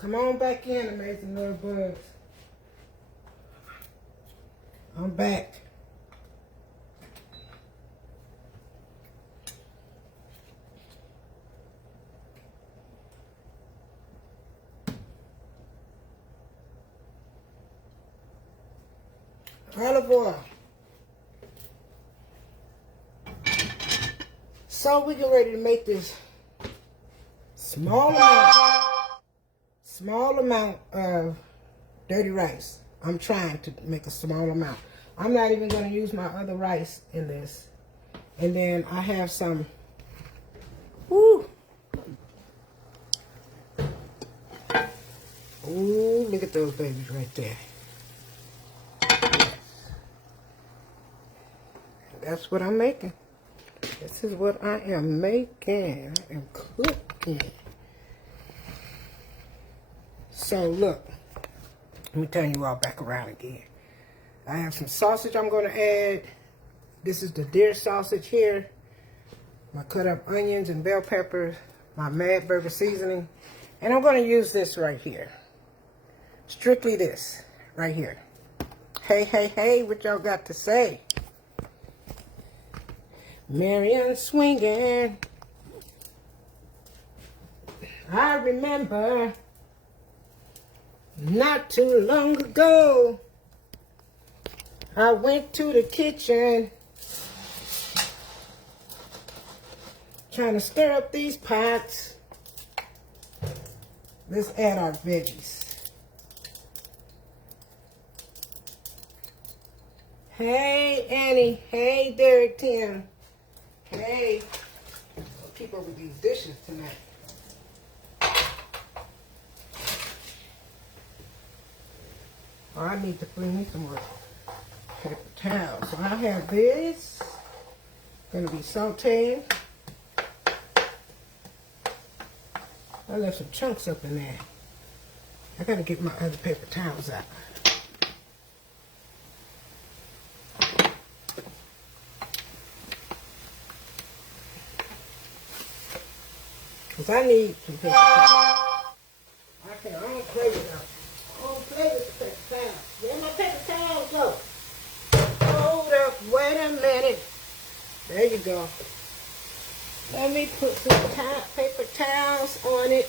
Come on back in, amazing little bugs. I'm back. Olive oil. So we get ready to make this small amount of dirty rice. I'm trying to make a small amount. I'm not even going to use my other rice in this. And then I have some, ooh, look at those babies right there. That's what I'm making. This is what I am making. I am cooking. So look, let me turn you all back around again. I have some sausage I'm going to add. This is the deer sausage here. My cut up onions and bell peppers. My Mad Burger seasoning. And I'm going to use this right here. Strictly this right here. Hey, hey, hey, what y'all got to say? Marion swinging. I remember not too long ago, I went to the kitchen trying to stir up these pots. Let's add our veggies. Hey, Annie. Hey, Derek Tim. Hey. I'll keep up with these dishes tonight. Oh, I need to bring me some more paper towels. So I have this. Gonna be sauteing. I left some chunks up in there. I gotta get my other paper towels out. Cause I need some paper towels. I don't play with them. I don't play with the paper towels. Where my paper towels go? Hold up, wait a minute. There you go. Let me put some paper towels on it.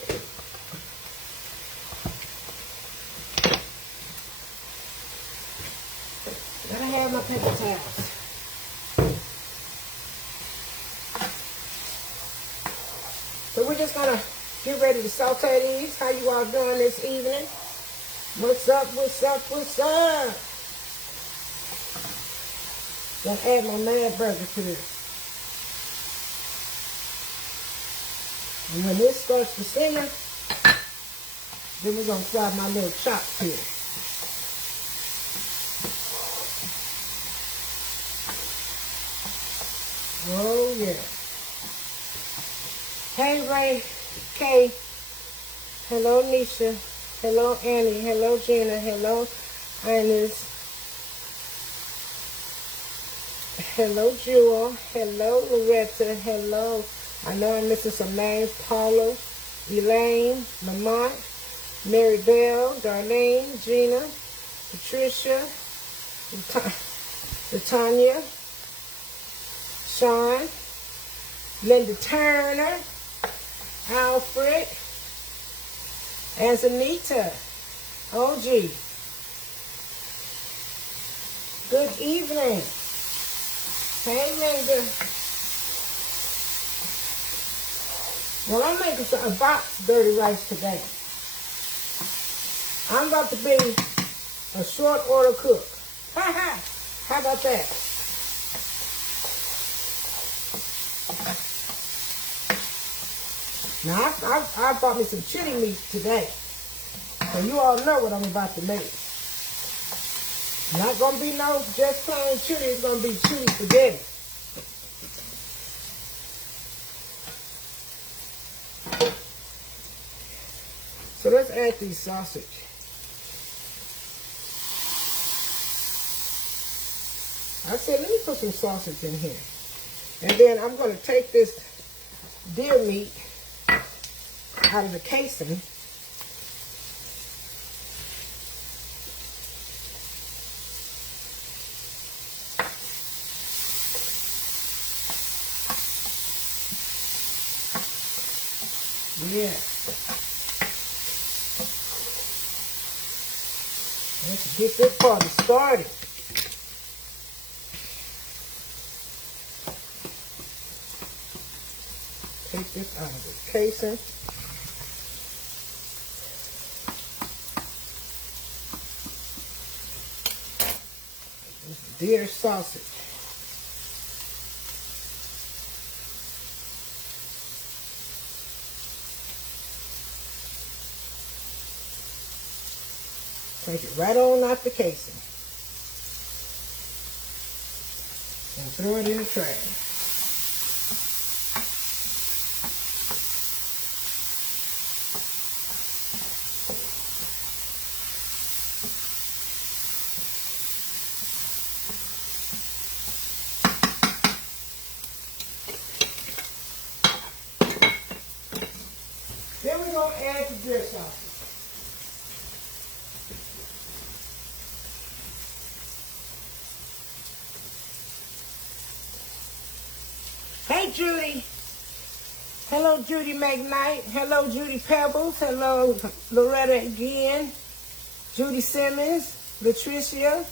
Gotta have my paper towels. So we're just gonna get ready to saute these. How you all doing this evening? What's up, what's up, what's up? Gonna add my Mad Burger to this. And when this starts to simmer, then we're gonna slide my little chops here. Oh yeah. Hey Ray, Kay. Hello Nisha. Hello Annie. Hello Gina. Hello Ines. Hello Jewel. Hello Loretta. Hello. I know I'm missing some names. Paula, Elaine, Lamont, Mary Bell, Darlene, Gina, Patricia, Latanya, Sean, Linda Turner, Alfred, Anzanita, OG. Good evening. Hey, Linda. Well, I'm making a box dirty rice today. I'm about to be a short order cook. How about that? Now, I bought me some chili meat today. So you all know what I'm about to make. Not going to be no just plain chili. It's going to be chili spaghetti. So let's add these sausage. I said, let me put some sausage in here. And then I'm going to take this deer meat out of the casing. Yeah. Let's get this party started. Take this out of the casing. This is deer sausage. Take it right on out the casing. And throw it in the trash. Then we're going to add the deer sausage. Hey, Judy. Hello, Judy McKnight. Hello, Judy Pebbles. Hello, Loretta again. Judy Simmons. Latricia.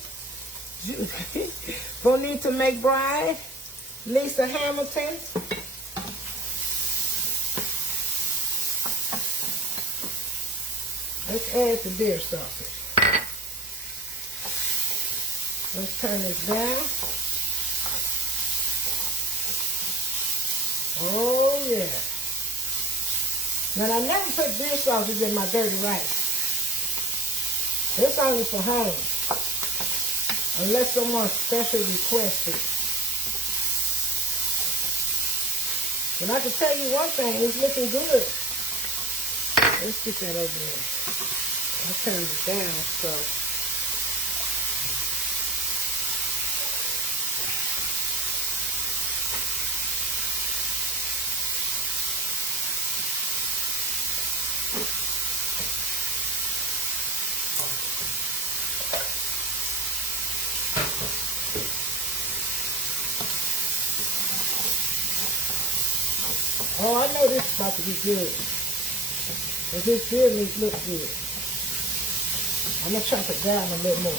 Bonita McBride. Lisa Hamilton. Let's add the deer sausage. Let's turn this down. Oh, yeah. Now, I never put deer sausage in my dirty rice. It's only for home. Unless someone special requested. But I can tell you one thing, it's looking good. Let's get that over there. I turned it down, so. Oh, I know this is about to be good. Because this deer meat looks good. I'm going to chop it down a little more.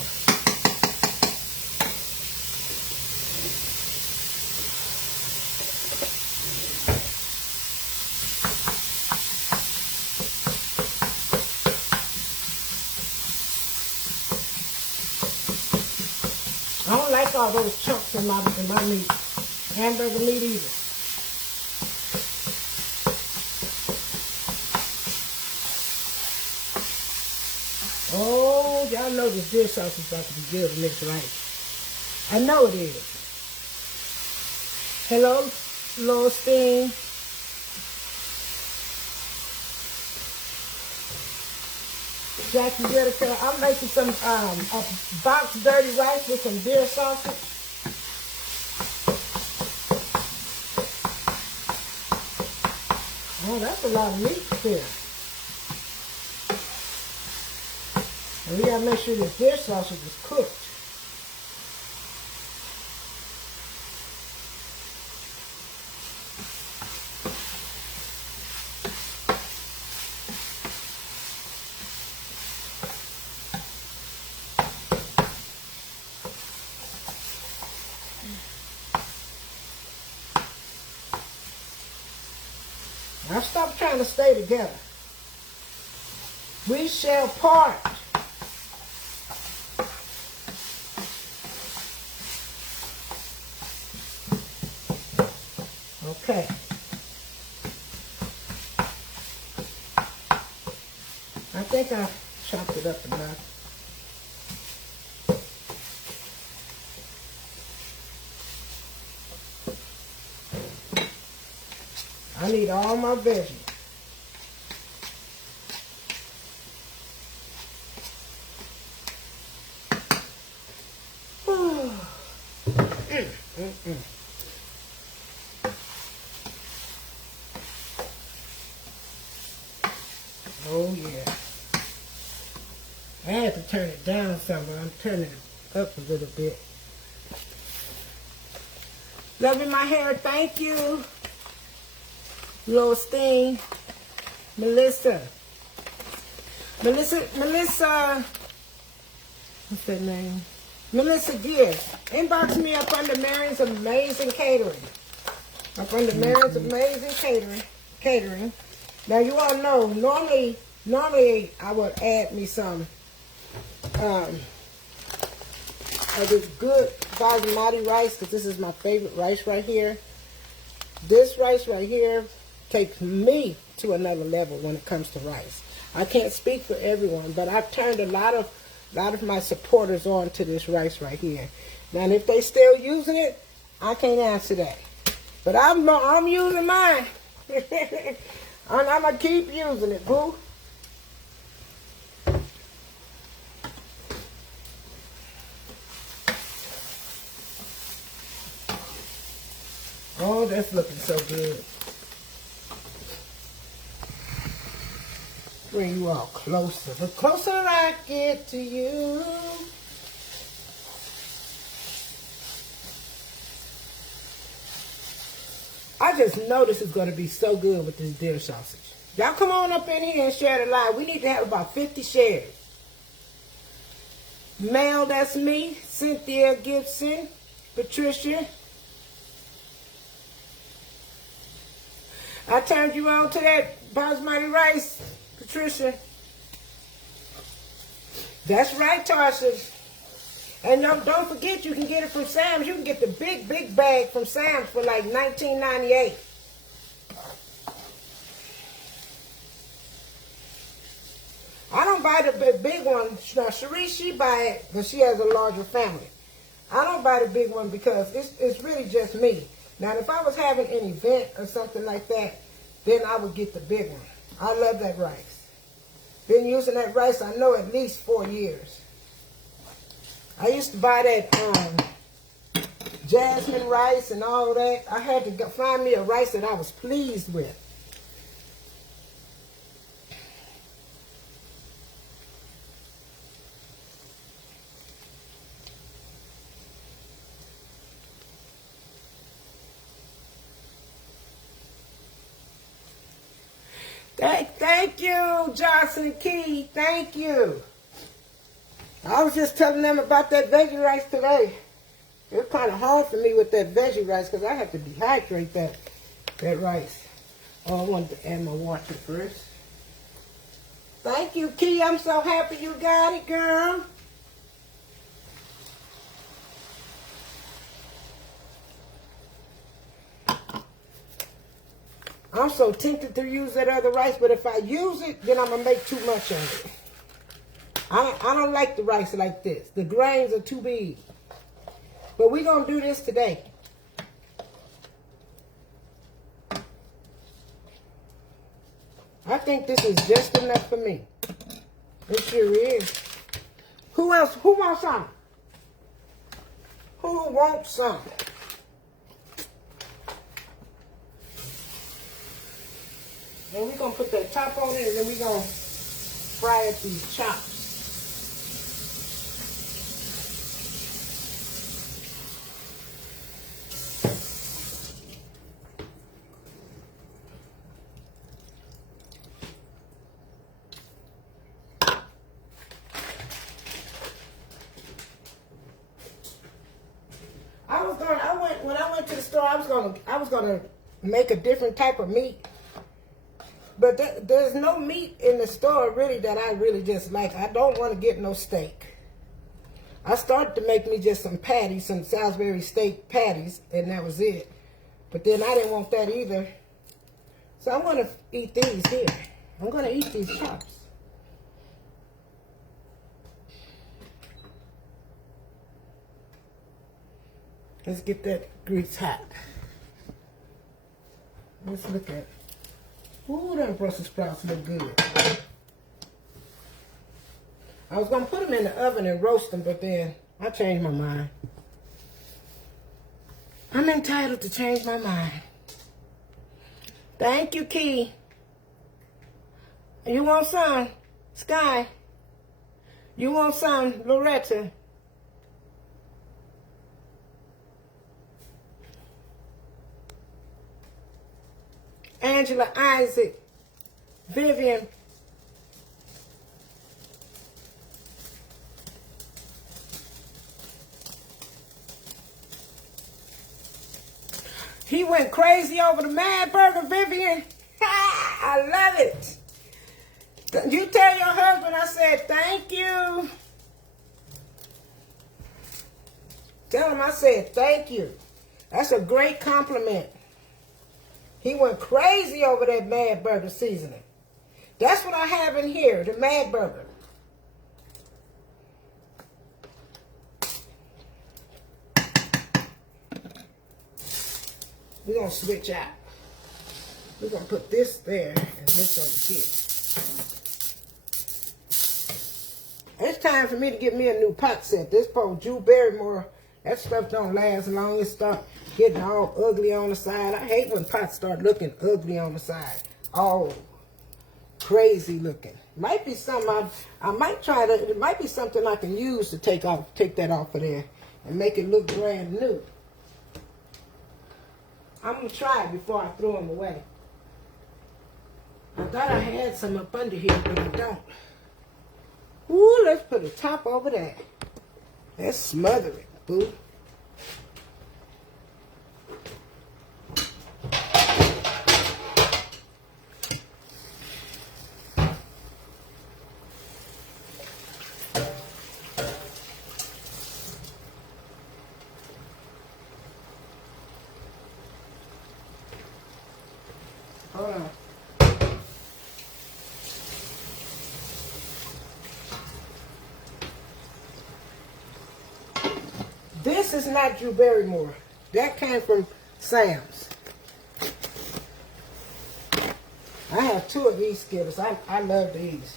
I don't like all those chunks in my meat. Hamburger meat either. Oh, y'all know this deer sauce is about to be good in this rice. I know it is. Hello, Lord Steen. Jackie Whitaker. I'm making some a box dirty rice with some deer sausage. Oh, that's a lot of meat there. And we gotta make sure this deer sausage is cooked. Now stop trying to stay together. We shall part. Okay. I think I chopped it up enough. I need all my veggies. Oh yeah. I had to turn it down some, but I'm turning it up a little bit. Loving my hair, thank you. Little Steen. Melissa. Melissa, what's that name? Melissa Gear. Inbox me up under Marion's Amazing Catering. Up under Marion's Amazing Catering. Now you all know, normally I would add me some of this good basmati rice, because this is my favorite rice right here. This rice right here takes me to another level when it comes to rice. I can't speak for everyone, but I've turned a lot of my supporters on to this rice right here. Now, if they still using it, I can't answer that. But I'm using mine. I'm gonna keep using it, boo. Oh, that's looking so good. Bring you all closer. The closer I get to you. I just know this is going to be so good with this deer sausage. Y'all come on up in here and share the live. We need to have about 50 shares. Mel, that's me. Cynthia Gibson. Patricia. I turned you on to that basmati rice, Patricia. That's right, Tarsha. And don't forget, you can get it from Sam's. You can get the big bag from Sam's for like $19.98. I don't buy the big one. Now, Cherie, she buy it, but she has a larger family. I don't buy the big one because it's really just me. Now, if I was having an event or something like that, then I would get the big one. I love that rice. Been using that rice, I know, at least 4 years. I used to buy that jasmine rice and all that. I had to find me a rice that I was pleased with. Thank you, Johnson Key. Thank you. I was just telling them about that veggie rice today. It was kind of hard for me with that veggie rice because I have to dehydrate that rice. Oh, I wanted to add my water first. Thank you, Key. I'm so happy you got it, girl. I'm so tempted to use that other rice, but if I use it, then I'm going to make too much of it. I don't like the rice like this. The grains are too big. But we're going to do this today. I think this is just enough for me. It sure is. Who else? Who wants some? Who wants some? And we're going to put that top on it, and then we're going to fry up these chops. When I went to the store, I was gonna make a different type of meat. But there's no meat in the store really that I really just like. I don't want to get no steak. I started to make me just some patties, some Salisbury steak patties, and that was it. But then I didn't want that either. So I'm going to eat these here. I'm going to eat these chops. Let's get that grease hot. Let's look at. Ooh, them Brussels sprouts look good. I was going to put them in the oven and roast them, but then I changed my mind. I'm entitled to change my mind. Thank you, Key. You want some? Sky? You want some? Loretta? Angela Isaac. Vivian, he went crazy over the Mad Burger, Vivian. I love it. You tell your husband I said thank you. Tell him I said thank you. That's a great compliment. He went crazy over that Mad Burger seasoning. That's what I have in here, the Mad Burger. We're going to switch out. We're going to put this there and this over here. It's time for me to get me a new pot set. This poor Drew Barrymore, that stuff don't last long. It start getting all ugly on the side. I hate when pots start looking ugly on the side. All crazy looking. Might be something I might try to, it might be something I can use to take that off of there and make it look brand new. I'm going to try it before I throw them away. I thought I had some up under here, but I don't. Ooh, let's put a top over that. Let's smother it, boo. Hold on. This is not Drew Barrymore. That came from Sam's. I have 2 of these Skittles. I love these.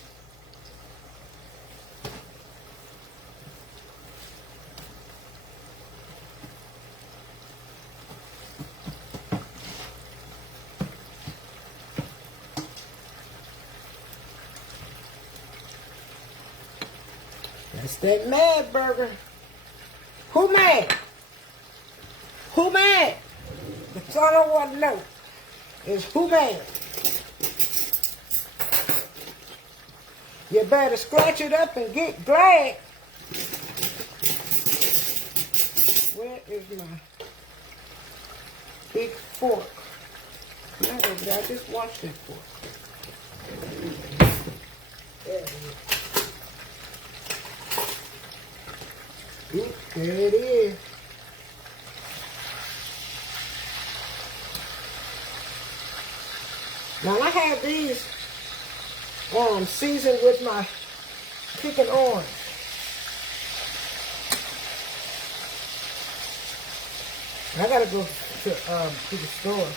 That's that Mad Burger. Who mad? Who mad? That's all I want to know is who mad. You better scratch it up and get glad. Where is my big fork? Not over there. I just washed that fork. There it is. Ooh, there it is. Now I have these seasoned with my chicken orange. I gotta go to the store.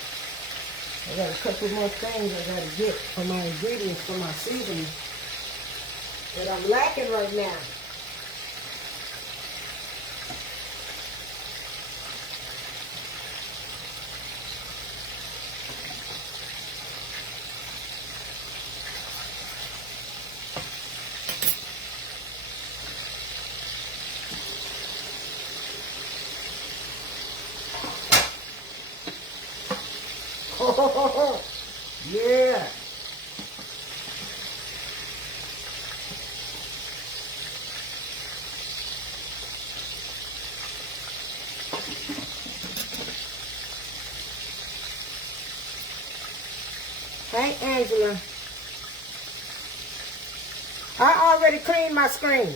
I got a couple more things I gotta get for my ingredients for my seasoning that I'm lacking right now. Oh, yeah. Hey, Angela. I already cleaned my screen.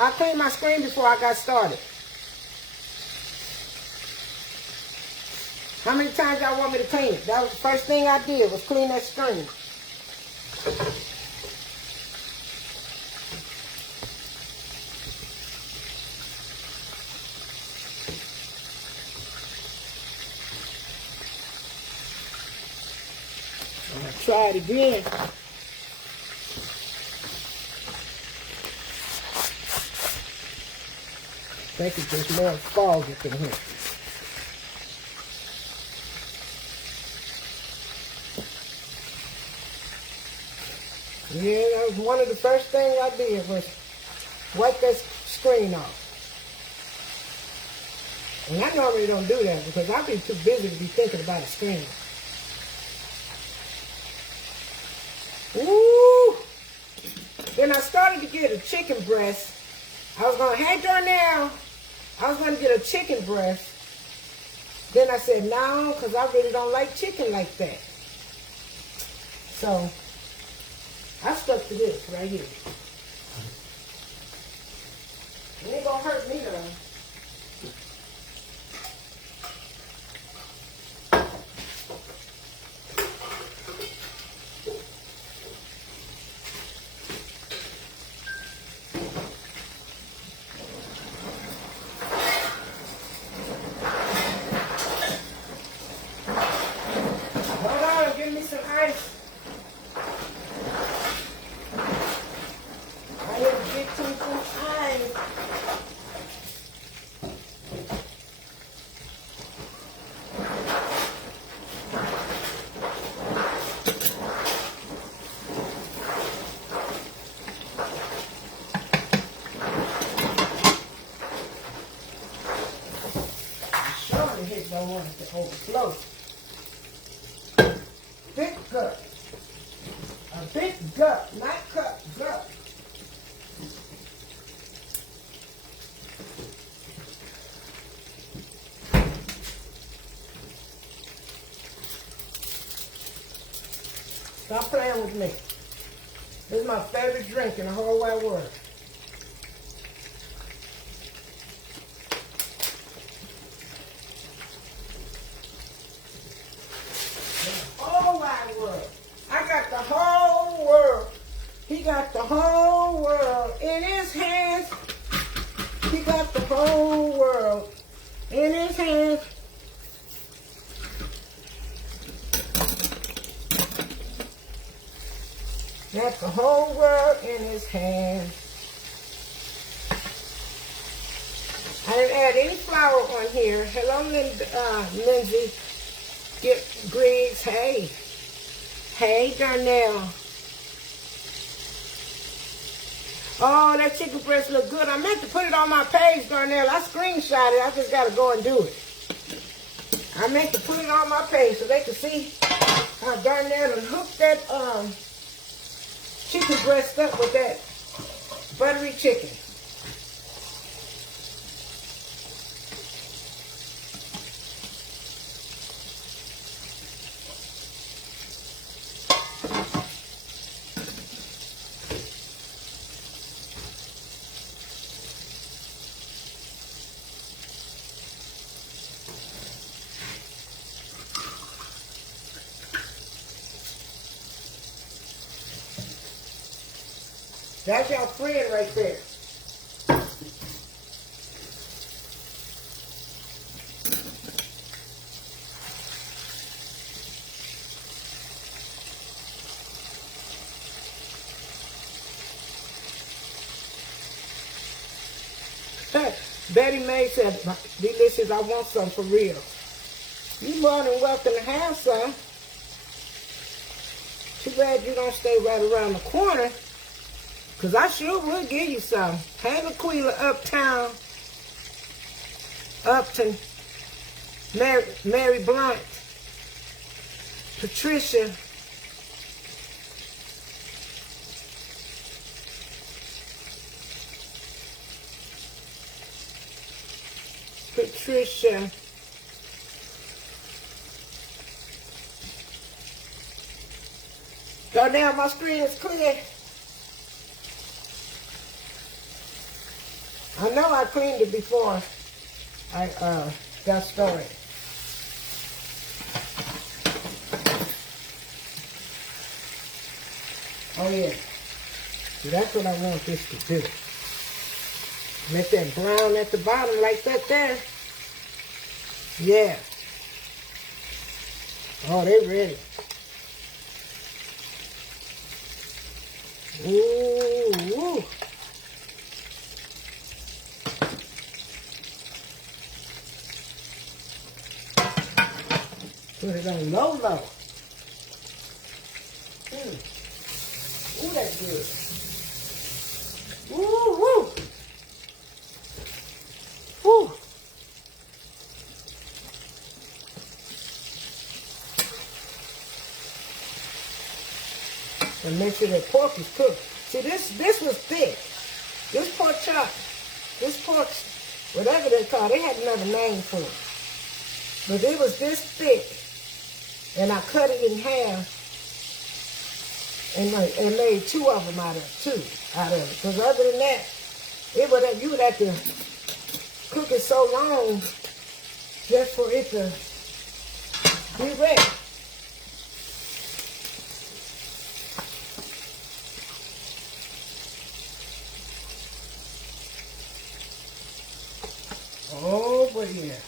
I cleaned my screen before I got started. How many times y'all want me to clean it? That was the first thing I did, was clean that screen. I'm going to try it again. I think it's just more foggy in here. Yeah, that was one of the first things I did was wipe that screen off. And I normally don't do that because I'll be too busy to be thinking about a screen. Ooh. Then I started to get a chicken breast. I was going to, hey, Darnell, I was going to get a chicken breast. Then I said, no, because I really don't like chicken like that. So, I stuck to this right here. It ain't going to hurt me, though. Don't want it to overflow. Big gut. A big gut, not cup, gut. Stop playing with me. This is my favorite drink in the whole wide world. I got the whole world. He got the whole world in his hands. He got the whole world in his hands. Got the whole world in his hands. I didn't add any flour on here. Hello, Lindsay. Griggs. Hey. Hey, Darnell. Oh, that chicken breast look good. I meant to put it on my page, Darnell. I screenshot it. I just got to go and do it. I meant to put it on my page so they can see how Darnell hooked that chicken breast up with that buttery chicken. That's your friend right there. Betty Mae said, delicious, I want some for real. You more than welcome to have some. Too bad you don't stay right around the corner. Because I sure will give you some. Hey, Laquila, Upton, Mary Blunt, Patricia, Go down, my screen is clear. I know I cleaned it before I got started. Oh yeah. See, that's what I want this to do. Let that brown at the bottom like that there. Yeah. Oh, they ready. Ooh. Put it on low. Ooh, that's good. Woo. And make sure that pork is cooked. See, this was thick. This pork chop, this pork, whatever they call it, they had another name for it. But it was this thick. And I cut it in half and made two of them out of it. Because other than that, you would have to cook it so long just for it to be ready. Oh, but yeah.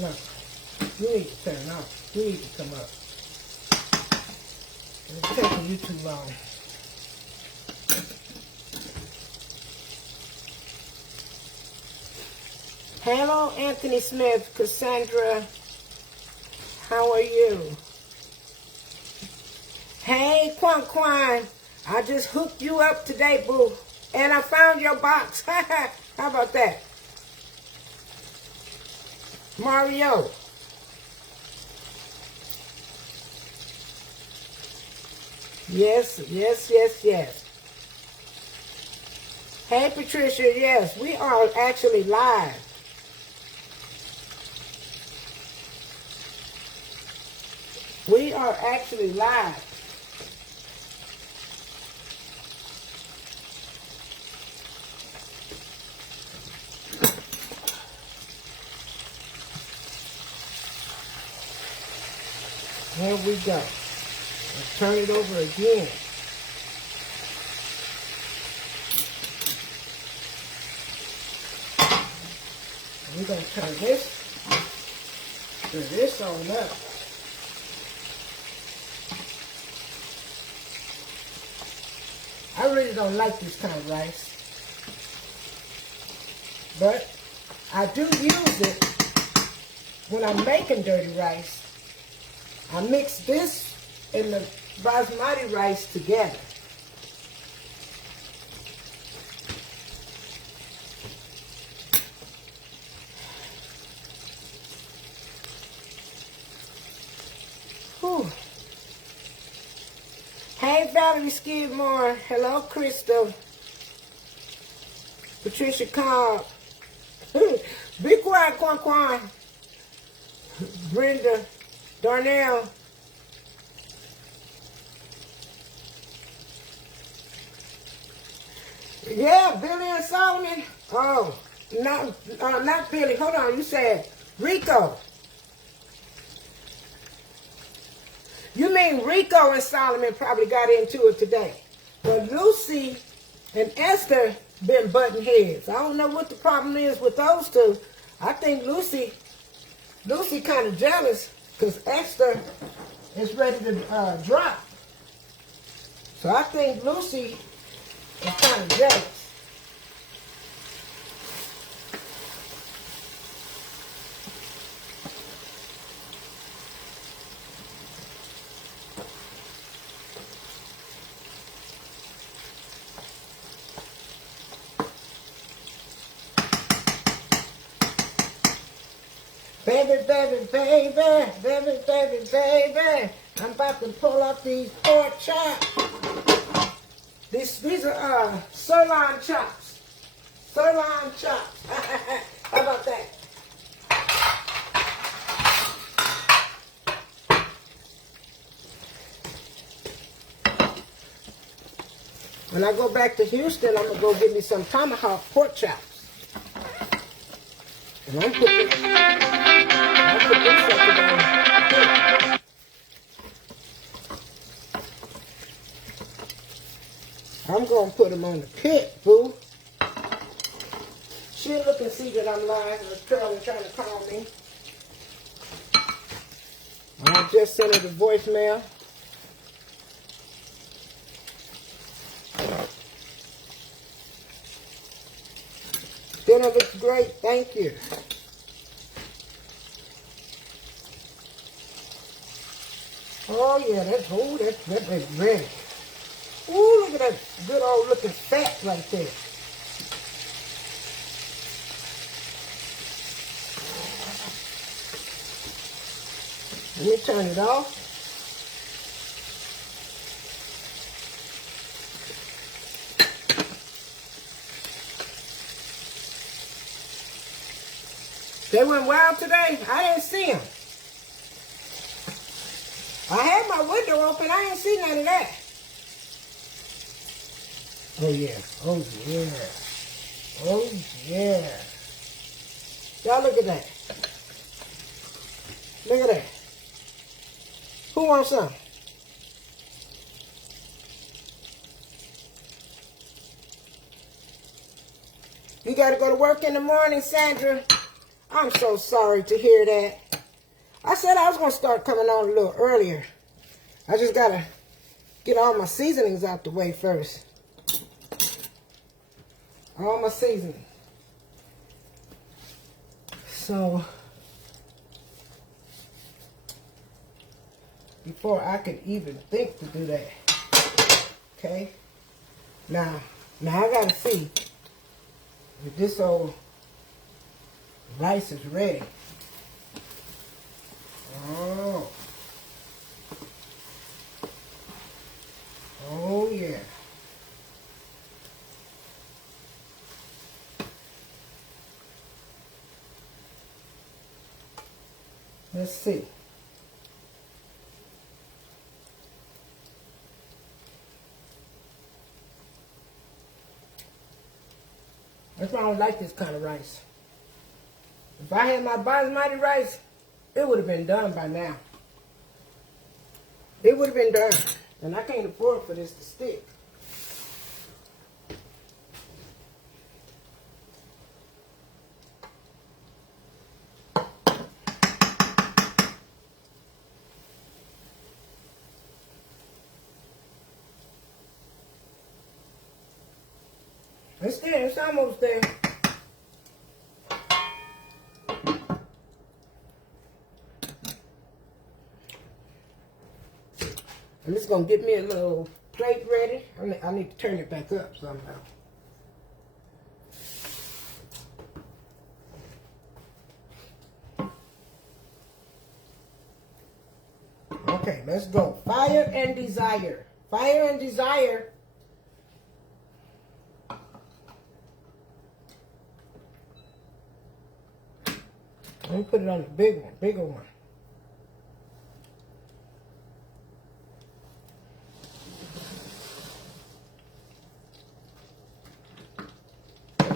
No, you need to turn off. You need to come up. It's taking you too long. Hello, Anthony Smith, Cassandra. How are you? Hey, Quan. I just hooked you up today, boo. And I found your box. How about that? Mario. Yes. Hey, Patricia. Yes, we are actually live. We are actually live. Here we go. Let's turn it over again. We're going to turn this on up. I really don't like this kind of rice. But I do use it when I'm making dirty rice. I mix this and the basmati rice together. Whew. Hey, Valerie Skidmore. Hello, Crystal. Patricia Cobb. Be quiet, Quan. Brenda. Darnell. Yeah, Billy and Solomon. Oh, not Billy. Hold on, you said Rico. You mean Rico and Solomon probably got into it today. But Lucy and Esther been butting heads. I don't know what the problem is with those two. I think Lucy kind of jealous because Esther is ready to drop. So I think Lucy is kind of jealous. Baby. I'm about to pull up these pork chops. These are sirloin chops. Sirloin chops. How about that? When I go back to Houston, I'm going to go get me some tomahawk pork chops. And I'm putting this sucker down. I'm going to put them on the pit, boo. She'll look and see that I'm lying. The girl trying to call me. I just sent her the voicemail. Dinner looks great. Thank you. Oh, yeah, that's ready. Ooh, look at that good old looking fat right there. Let me turn it off. They went wild today. I didn't see them. I had my window open. I didn't see none of that. Oh, yeah. Oh, yeah. Oh, yeah. Y'all look at that. Look at that. Who wants some? You got to go to work in the morning, Sandra? I'm so sorry to hear that. I said I was going to start coming on a little earlier. I just got to get all my seasonings out the way first. All my seasoning. So, before I could even think to do that. Okay? Now I got to see if this old rice is ready. Oh. Oh, yeah. Let's see. That's why I don't like this kind of rice. If I had my basmati rice, it would have been done by now. It would have been done. And I can't afford for this to stick. It's there. It's almost there. I'm just going to get me a little plate ready. I need to turn it back up somehow. Okay, let's go. Fire and desire. Fire and desire. Let me put it on the big one, bigger one.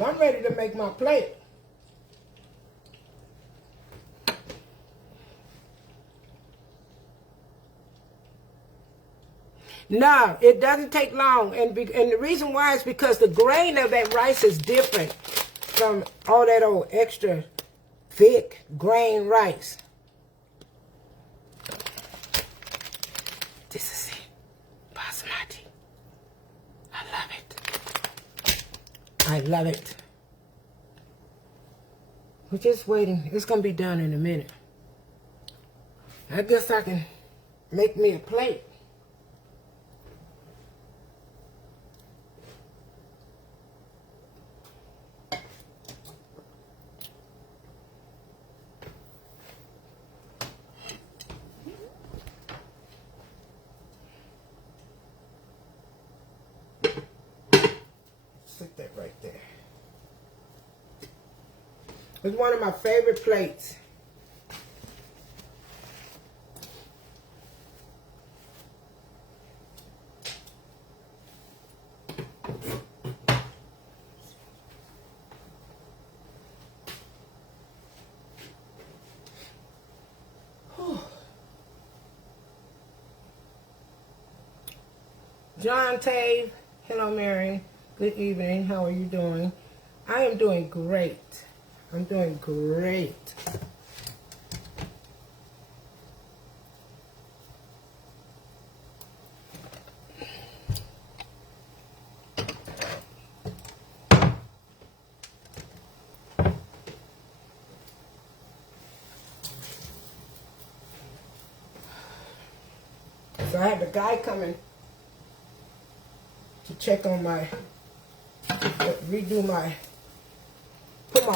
I'm ready to make my plate. No, it doesn't take long. And the reason why is because the grain of that rice is different from all that old extra thick grain rice. This is it. Basmati. I love it. I love it. We're just waiting. It's going to be done in a minute. I guess I can make me a plate. Stick that right there. It's one of my favorite plates. John Tave, hello Mary, good evening, how are you doing? I am doing great. I'm doing great. So I had the guy coming to check on my, redo my,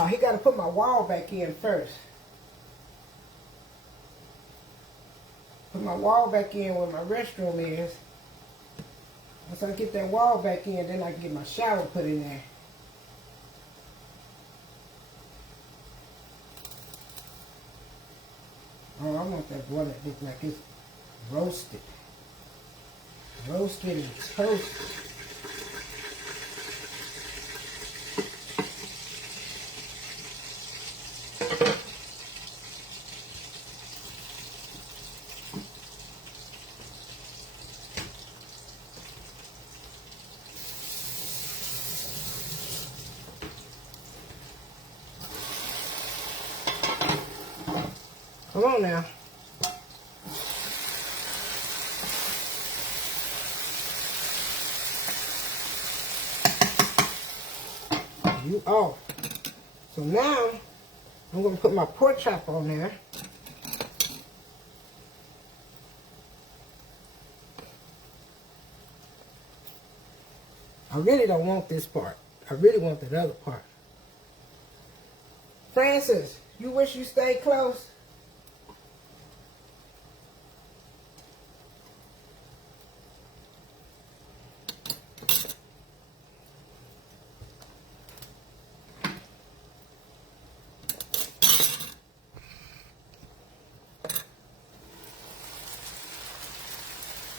he got to put my wall back in first. Put my wall back in where my restroom is. Once I get that wall back in, then I can get my shower put in there. Oh, I want that one that looks like it's roasted. Roasted and toasted. Come on now. You off. So now I'm going to put my pork chop on there. I really don't want this part. I really want that other part. Francis, you wish you stayed close?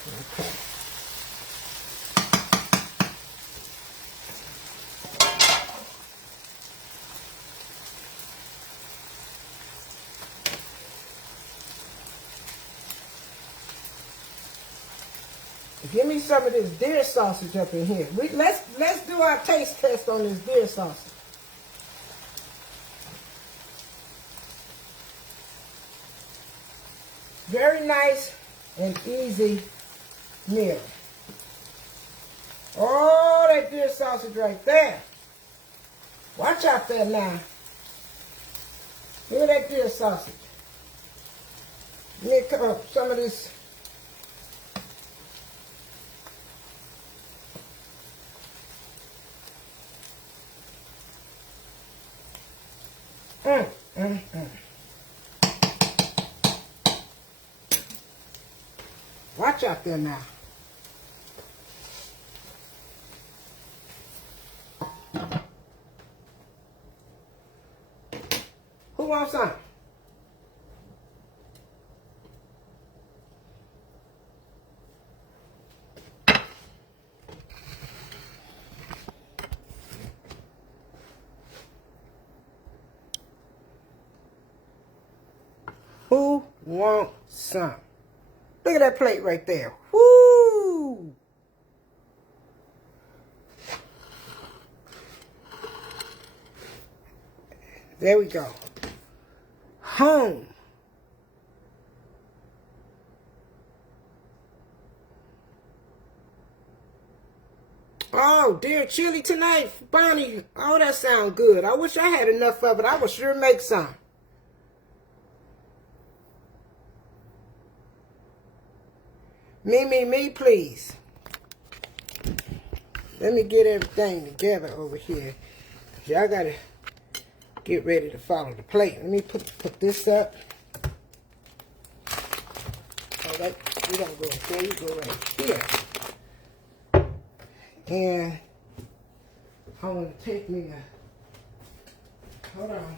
Okay. Give me some of this deer sausage up in here. Let's do our taste test on this deer sausage. Very nice and easy meal. Oh, that deer sausage right there. Watch out there now. Look at that deer sausage. Let me cut up some of this. Watch out there now. Who wants some? Who wants some? Look at that plate right there. Woo! There we go. Home. Oh, dear chili tonight, Bonnie. Oh, that sounds good. I wish I had enough of it. I would sure make some. Me, please. Let me get everything together over here. Y'all gotta get ready to follow the plate. Let me put this up. Oh, that you don't go there. You go right here. And I'm gonna take me a. Hold on.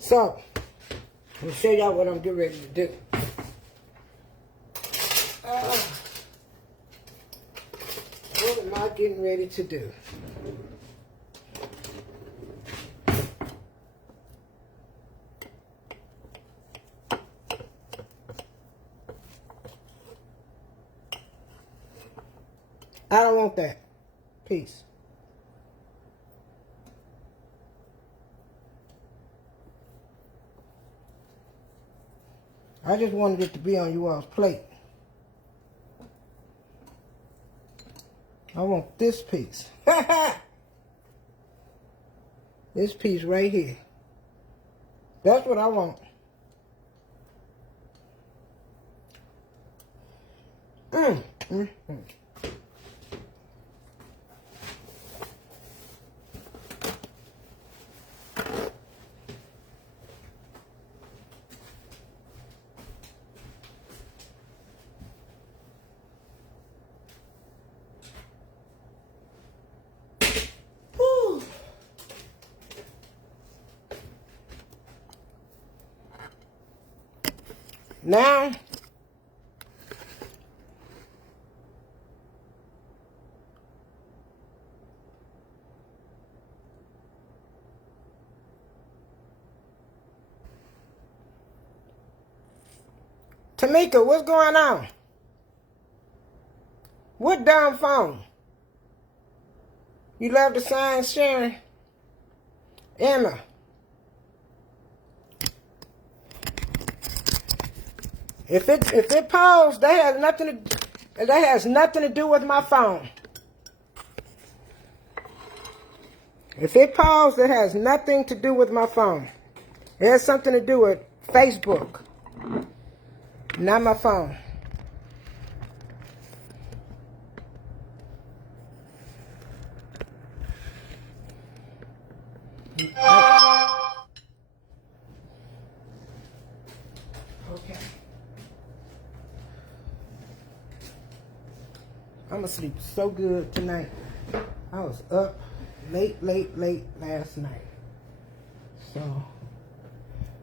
So, I'm going to show y'all what I'm getting ready to do. What am I getting ready to do? I don't want that. Peace. I just wanted it to be on you all's plate. I want this piece. This piece right here. That's what I want. Whew. Now, Tamika, what's going on? What dumb phone? You love the sign, Sharon? Emma. If it paused, that has nothing to do with my phone. If it paused, it has nothing to do with my phone. It has something to do with Facebook, not my phone. Okay. I'm gonna sleep so good tonight. I was up late last night. So,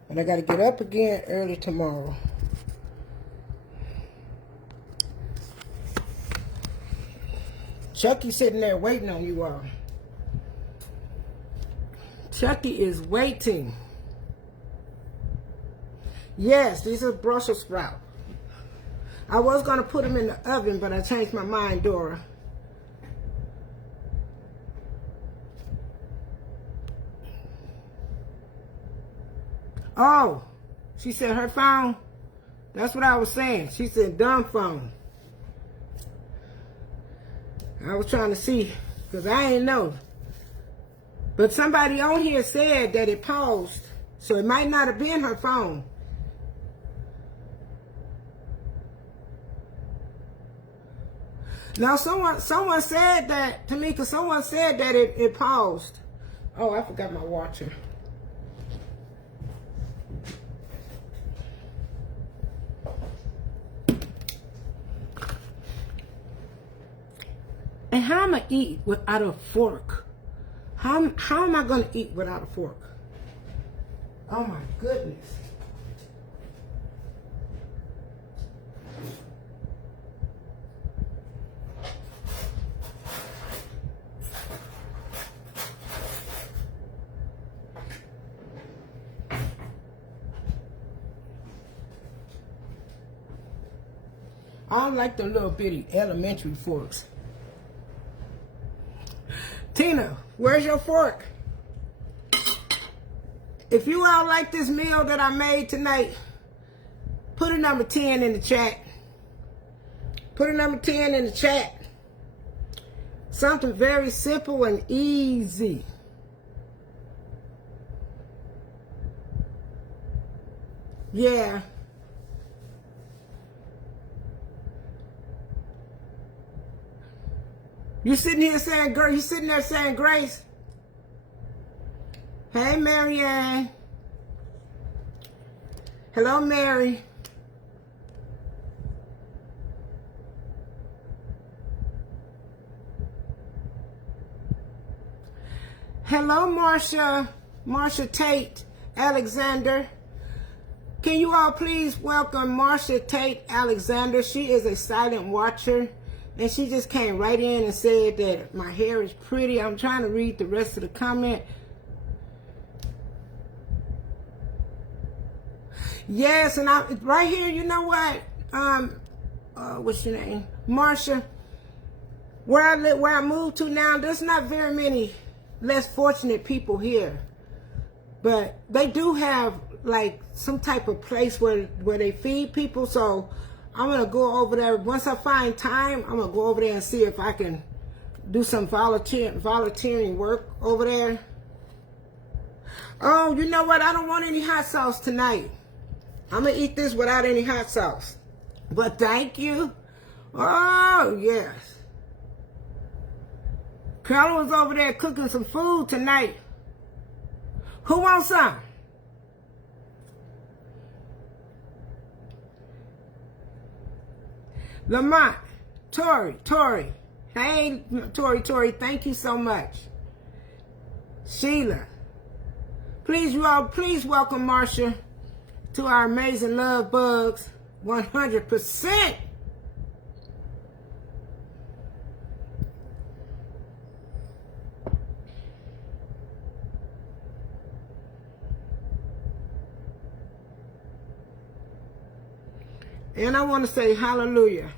and I gotta get up again early tomorrow. Chucky sitting there waiting on you all. Chucky is waiting. Yes, these are Brussels sprouts. I was going to put them in the oven, but I changed my mind, Dora. Oh, she said her phone? That's what I was saying. She said dumb phone. I was trying to see, because I ain't know. But somebody on here said that it paused, so it might not have been her phone. Now, someone said that, Tamika, someone said that it paused. Oh, I forgot my watcher. And how am I eat without a fork? How am I going to eat without a fork? Oh, my goodness. I don't like the little bitty elementary forks. Tina, where's your fork? If you all like this meal that I made tonight, put a number 10 in the chat. Put a number 10 in the chat. Something very simple and easy. Yeah. You sitting here saying, girl, you sitting there saying grace? Hey, Marianne. Hello, Mary. Hello, Marsha Tate Alexander. Can you all please welcome Marsha Tate Alexander? She is a silent watcher. And she just came right in and said that my hair is pretty. I'm trying to read the rest of the comment. Yes, and right here, you know what? What's your name? Marsha. Where I live, where I moved to now, there's not very many less fortunate people here. But they do have like some type of place where they feed people. So I'm gonna go over there. Once I find time, I'm gonna go over there and see if I can do some volunteering work over there. Oh, you know what? I don't want any hot sauce tonight. I'm gonna eat this without any hot sauce. But thank you. Oh, yes. Carla was over there cooking some food tonight. Who wants some? Lamont, Tori. Hey, Tori, thank you so much. Sheila. Please welcome Marsha to our amazing love bugs. 100%. And I want to say hallelujah.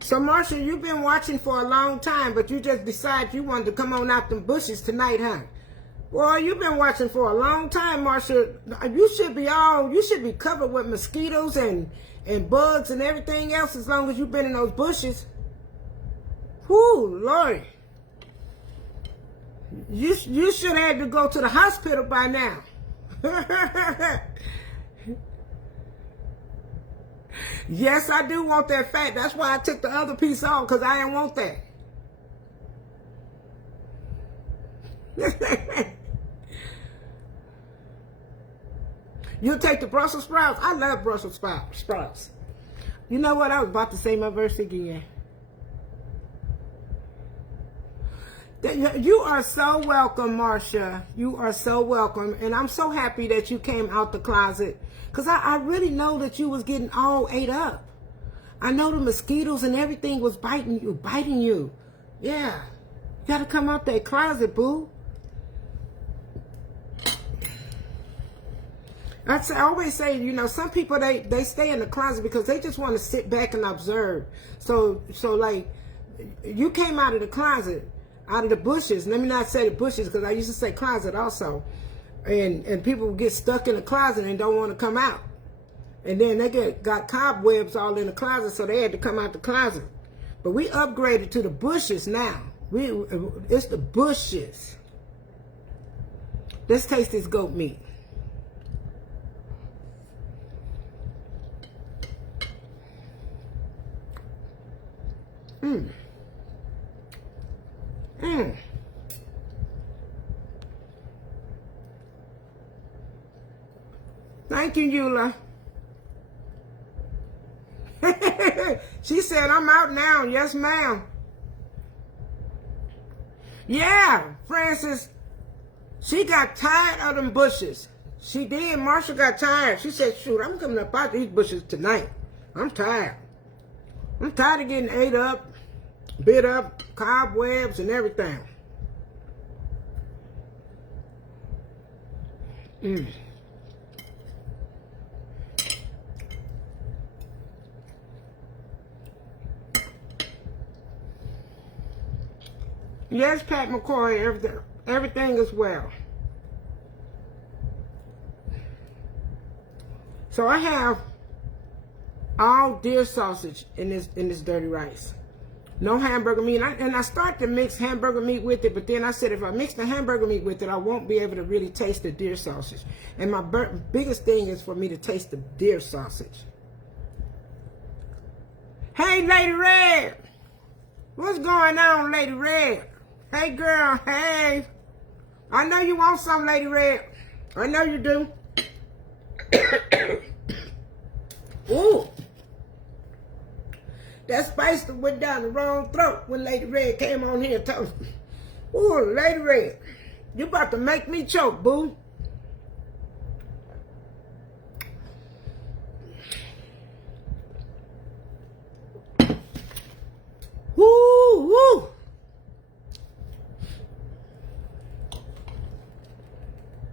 So, Marsha, you've been watching for a long time, but you just decided you wanted to come on out them bushes tonight, huh? Boy, you've been watching for a long time, Marsha. You should be covered with mosquitoes and bugs and everything else as long as you've been in those bushes. Whoo, Lord. You should have had to go to the hospital by now. Yes, I do want that fat. That's why I took the other piece off, because I didn't want that. You'll take the Brussels sprouts? I love Brussels sprouts. You know what? I was about to say my verse again. You are so welcome, Marsha. You are so welcome. And I'm so happy that you came out the closet. Because I really know that you was getting all ate up. I know the mosquitoes and everything was biting you. Yeah. You got to come out that closet, boo. I always say, you know, some people, they stay in the closet because they just want to sit back and observe. So like, you came out of the closet, out of the bushes. Let me not say the bushes, because I used to say closet also. And people get stuck in the closet and don't want to come out. And then they got cobwebs all in the closet, so they had to come out the closet. But we upgraded to the bushes now. It's the bushes. Let's taste this goat meat. Thank you, Eula. She said, I'm out now. Yes, ma'am. Yeah, Francis. She got tired of them bushes. She did. Marsha got tired. She said, shoot, I'm coming up out these bushes tonight. I'm tired. I'm tired of getting ate up, bit up, cobwebs and everything. Yes, Pat McCoy, everything is well. So I have all deer sausage in this dirty rice. No hamburger meat. And I started to mix hamburger meat with it, but then I said if I mix the hamburger meat with it, I won't be able to really taste the deer sausage. And my biggest thing is for me to taste the deer sausage. Hey, Lady Red. What's going on, Lady Red? Hey, girl. Hey. I know you want some, Lady Red. I know you do. Ooh. That spice went down the wrong throat when Lady Red came on here and told me. Ooh, Lady Red, you about to make me choke, boo. Woo, woo.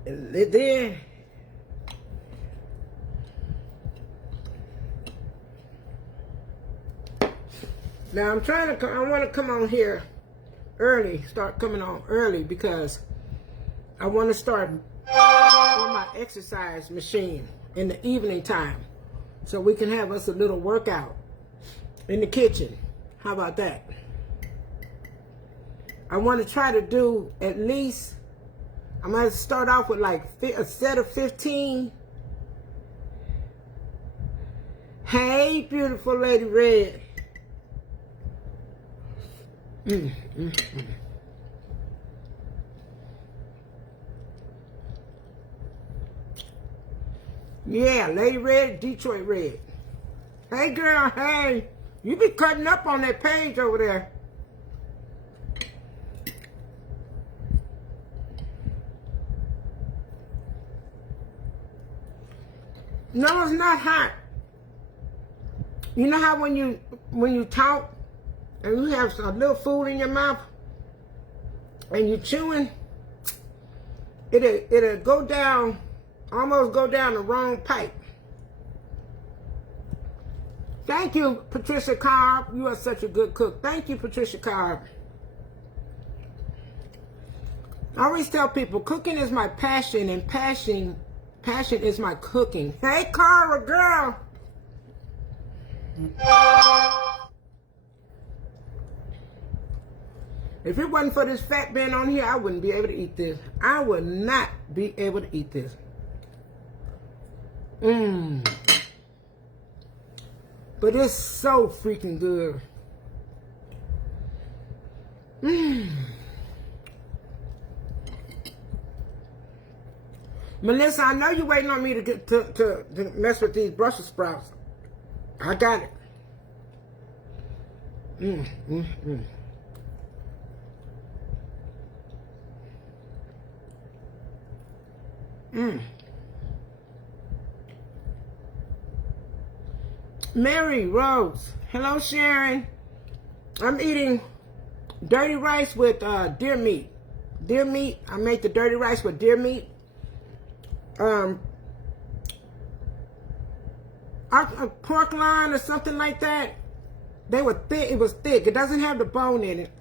There. Now I'm trying to, I want to come on here early, start coming on early because I want to start on my exercise machine in the evening time so we can have us a little workout in the kitchen. How about that? I want to try to do at least, I'm going to start off with like a set of 15. Hey, beautiful Lady Red. Yeah, Lady Red, Detroit Red. Hey, girl, hey. You be cutting up on that page over there. No, it's not hot. You know how when you talk and you have a little food in your mouth and you're chewing, it'll go down, almost go down the wrong pipe. Thank you, Patricia Cobb. You are such a good cook. Thank you, Patricia Cobb. I always tell people, cooking is my passion, and passion is my cooking. Hey, Cara, girl. If it wasn't for this fat being on here, I wouldn't be able to eat this. I would not be able to eat this. But it's so freaking good. Melissa, I know you're waiting on me to get to mess with these Brussels sprouts. I got it. Mary Rose. Hello, Sharon. I'm eating dirty rice with deer meat. Deer meat. I made the dirty rice with deer meat. Pork loin or something like that. They were thick. It was thick. It doesn't have the bone in it.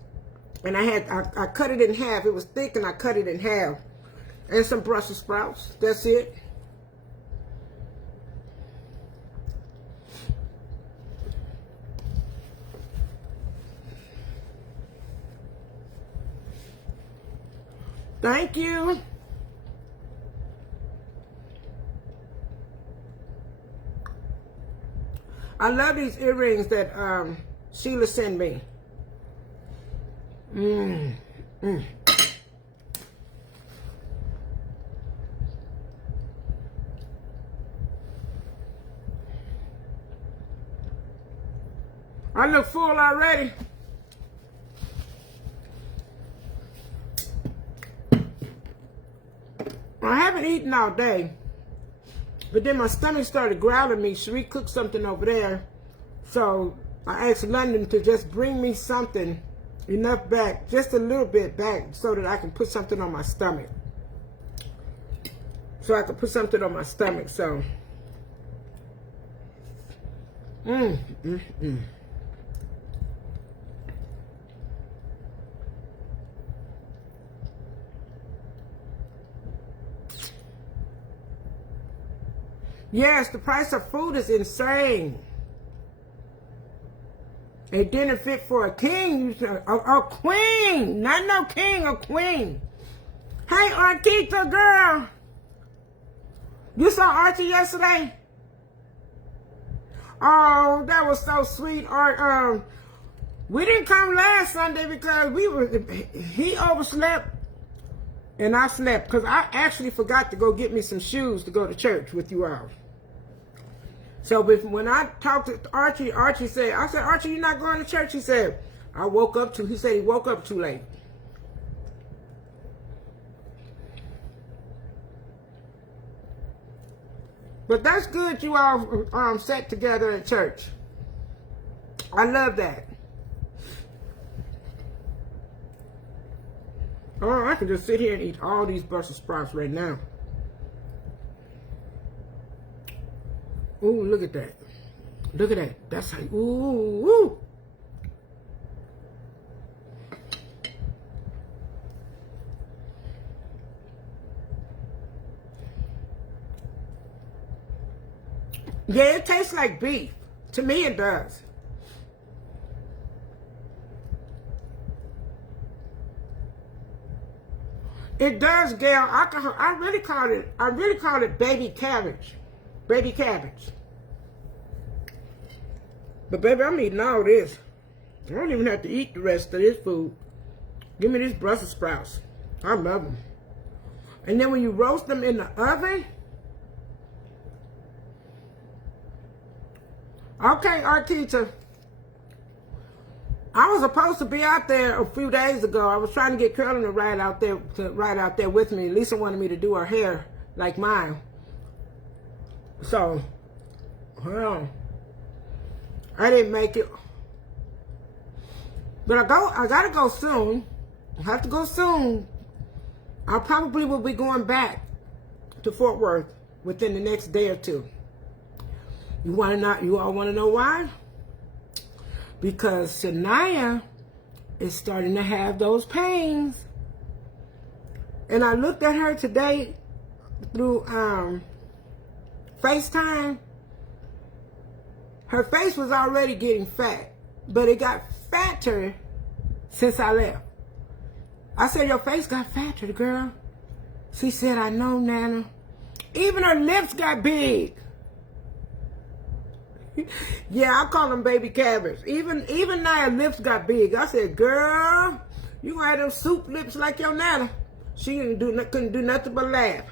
And I cut it in half. It was thick and I cut it in half. And some Brussels sprouts. That's it. Thank you. I love these earrings that Sheila sent me. I look full already. I haven't eaten all day, but then my stomach started growling me. Cherie cooked something over there, so I asked London to just bring me something, enough back, just a little bit back, so that I can put something on my stomach. So. Yes, the price of food is insane. It didn't fit for a king, a queen, not no king, a queen. Hey, Artita girl, you saw Archie yesterday? Oh, that was so sweet. We didn't come last Sunday because he overslept and I slept because I actually forgot to go get me some shoes to go to church with you all. So when I talked to Archie, I said, Archie, you're not going to church? He said, he said he woke up too late. But that's good you all sat together at church. I love that. Oh, I can just sit here and eat all these Brussels sprouts right now. Ooh, look at that. Look at that. That's how, ooh. Yeah, it tastes like beef. To me, it does. It does, Gail. I really call it baby cabbage. Baby cabbage. But baby, I'm eating all this. I don't even have to eat the rest of this food. Give me these Brussels sprouts. I love them. And then when you roast them in the oven. Okay, Artita. I was supposed to be out there a few days ago. I was trying to get Curlin to ride out there with me. Lisa wanted me to do her hair like mine. So, hold on. I didn't make it. But I gotta go soon. I have to go soon. I probably will be going back to Fort Worth within the next day or two. You all wanna know why? Because Shania is starting to have those pains. And I looked at her today through FaceTime. Her face was already getting fat, but it got fatter since I left. I said, your face got fatter, girl. She said, I know, Nana. Even her lips got big. Yeah, I call them baby cabbage. Even now her lips got big. I said, girl, you gonna have them soup lips like your Nana. She couldn't do nothing but laugh.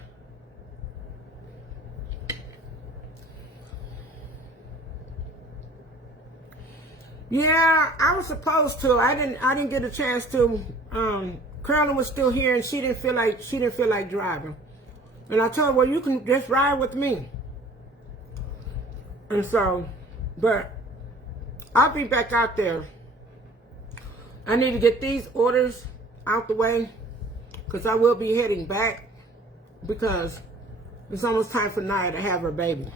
Yeah, I was supposed to. I didn't get a chance to. Carolyn was still here, and she didn't feel like driving. And I told her, well, you can just ride with me. And so, but I'll be back out there. I need to get these orders out the way, because I will be heading back, because it's almost time for Naya to have her baby.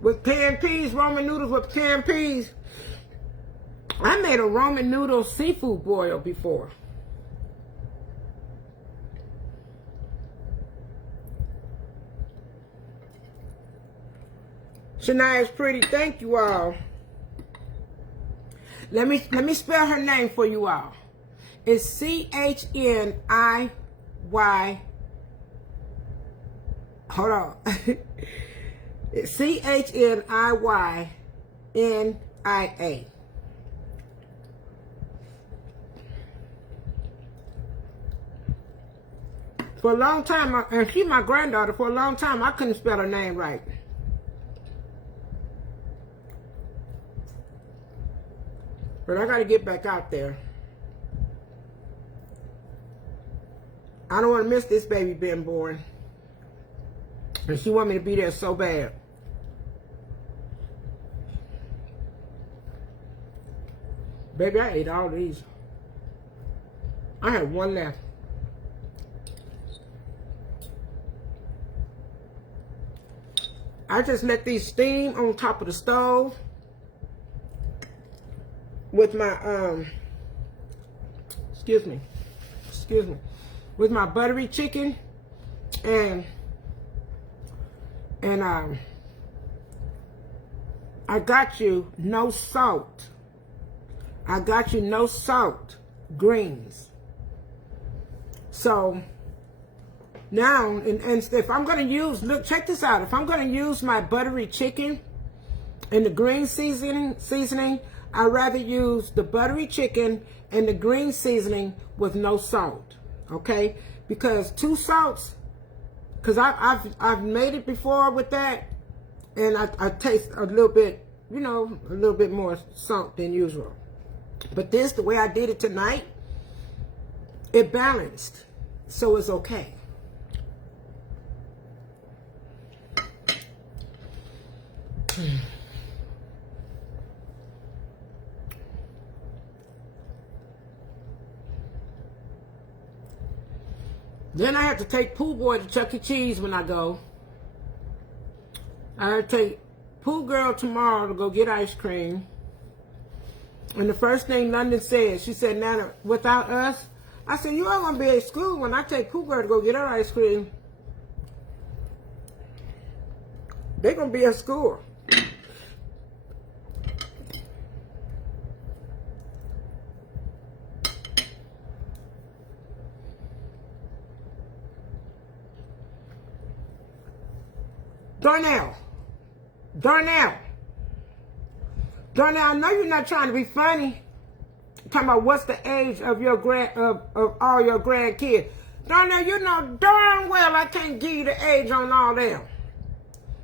With canned peas, Roman noodles with canned peas. I made a Roman noodle seafood boil before. Shania's pretty. Thank you all. Let me spell her name for you all. It's CHNIY. Hold on. It's CHNIYNIA. For a long time, and she's my granddaughter, for a long time, I couldn't spell her name right. But I got to get back out there. I don't want to miss this baby being born. And she want me to be there so bad. Baby, I ate all these. I had one left. I just let these steam on top of the stove with my excuse me, with my buttery chicken and I got you no salt. I got you no salt greens. So now, and if I'm going to use, look, check this out. If I'm going to use my buttery chicken and the green seasoning, I'd rather use the buttery chicken and the green seasoning with no salt, okay? Because 2 salts, because I've made it before with that, and I taste a little bit, you know, a little bit more salt than usual. But this, the way I did it tonight, it balanced, so it's okay. Then I have to take Pooh Boy to Chuck E. Cheese when I go. I have to take Pooh Girl tomorrow to go get ice cream. And the first thing London said, she said, Nana, without us, I said, you all going to be at school when I take Pooh Girl to go get her ice cream. They're going to be at school. Darnell, I know you're not trying to be funny. I'm talking about what's the age of your of all your grandkids. Darnell, you know darn well I can't give you the age on all them.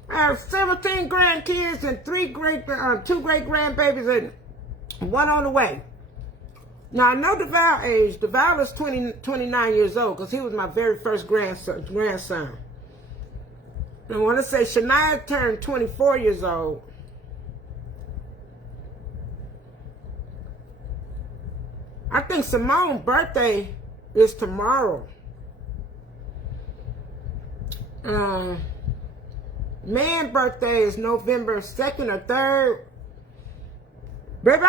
I have 17 grandkids and 2 great grandbabies and 1 on the way. Now I know DeVal age. DeVal is 29 years old because he was my very first grandson. I want to say Shania turned 24 years old. I think Simone's birthday is tomorrow. Man's birthday is November 2nd or 3rd. Baby,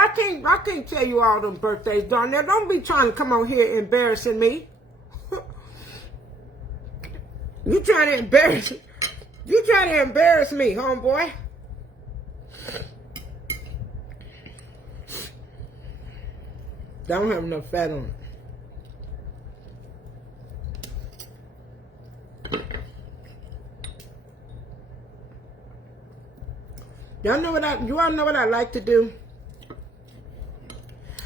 I can't tell you all them birthdays, Darnell. Don't be trying to come on here embarrassing me. You trying to embarrass me. You try to embarrass me, homeboy. Don't have enough fat on it. You all know what I like to do?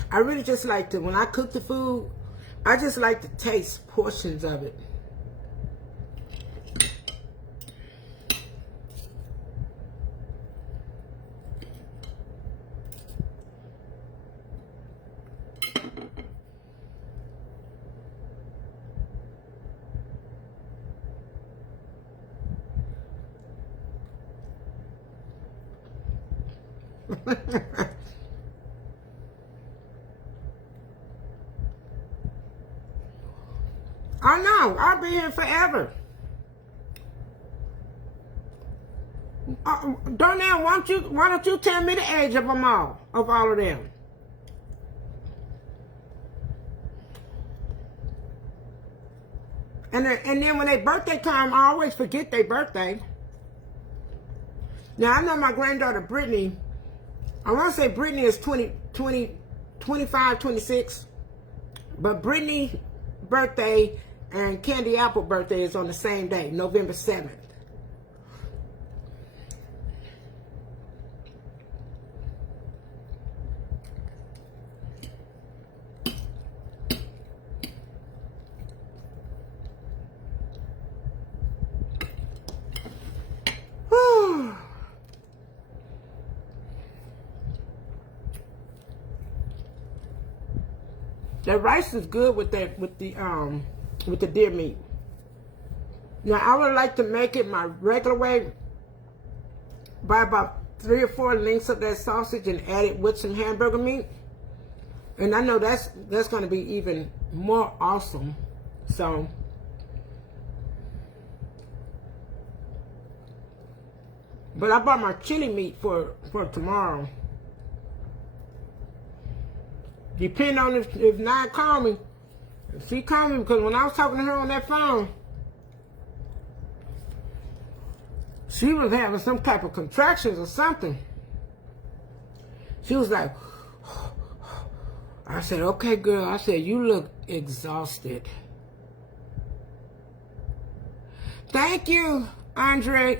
I really just like to, when I cook the food, I just like to taste portions of it. I know, I'll be here forever. Darnell, why don't you tell me the age of them all, of all of them? And then when they birthday time, I always forget their birthday. Now, I know my granddaughter, Brittany, I want to say Brittany is 25, 26. But Brittany's birthday and Candy Apple birthday is on the same day, November 7th. The rice is good with the deer meat. Now I would like to make it my regular way. Buy about 3 or 4 links of that sausage and add it with some hamburger meat. And I know that's going to be even more awesome. So but I bought my chili meat for tomorrow. Depending on if Nye call me. If she called me, because when I was talking to her on that phone, she was having some type of contractions or something. She was like, I said, okay, girl. I said, you look exhausted. Thank you, Audrey.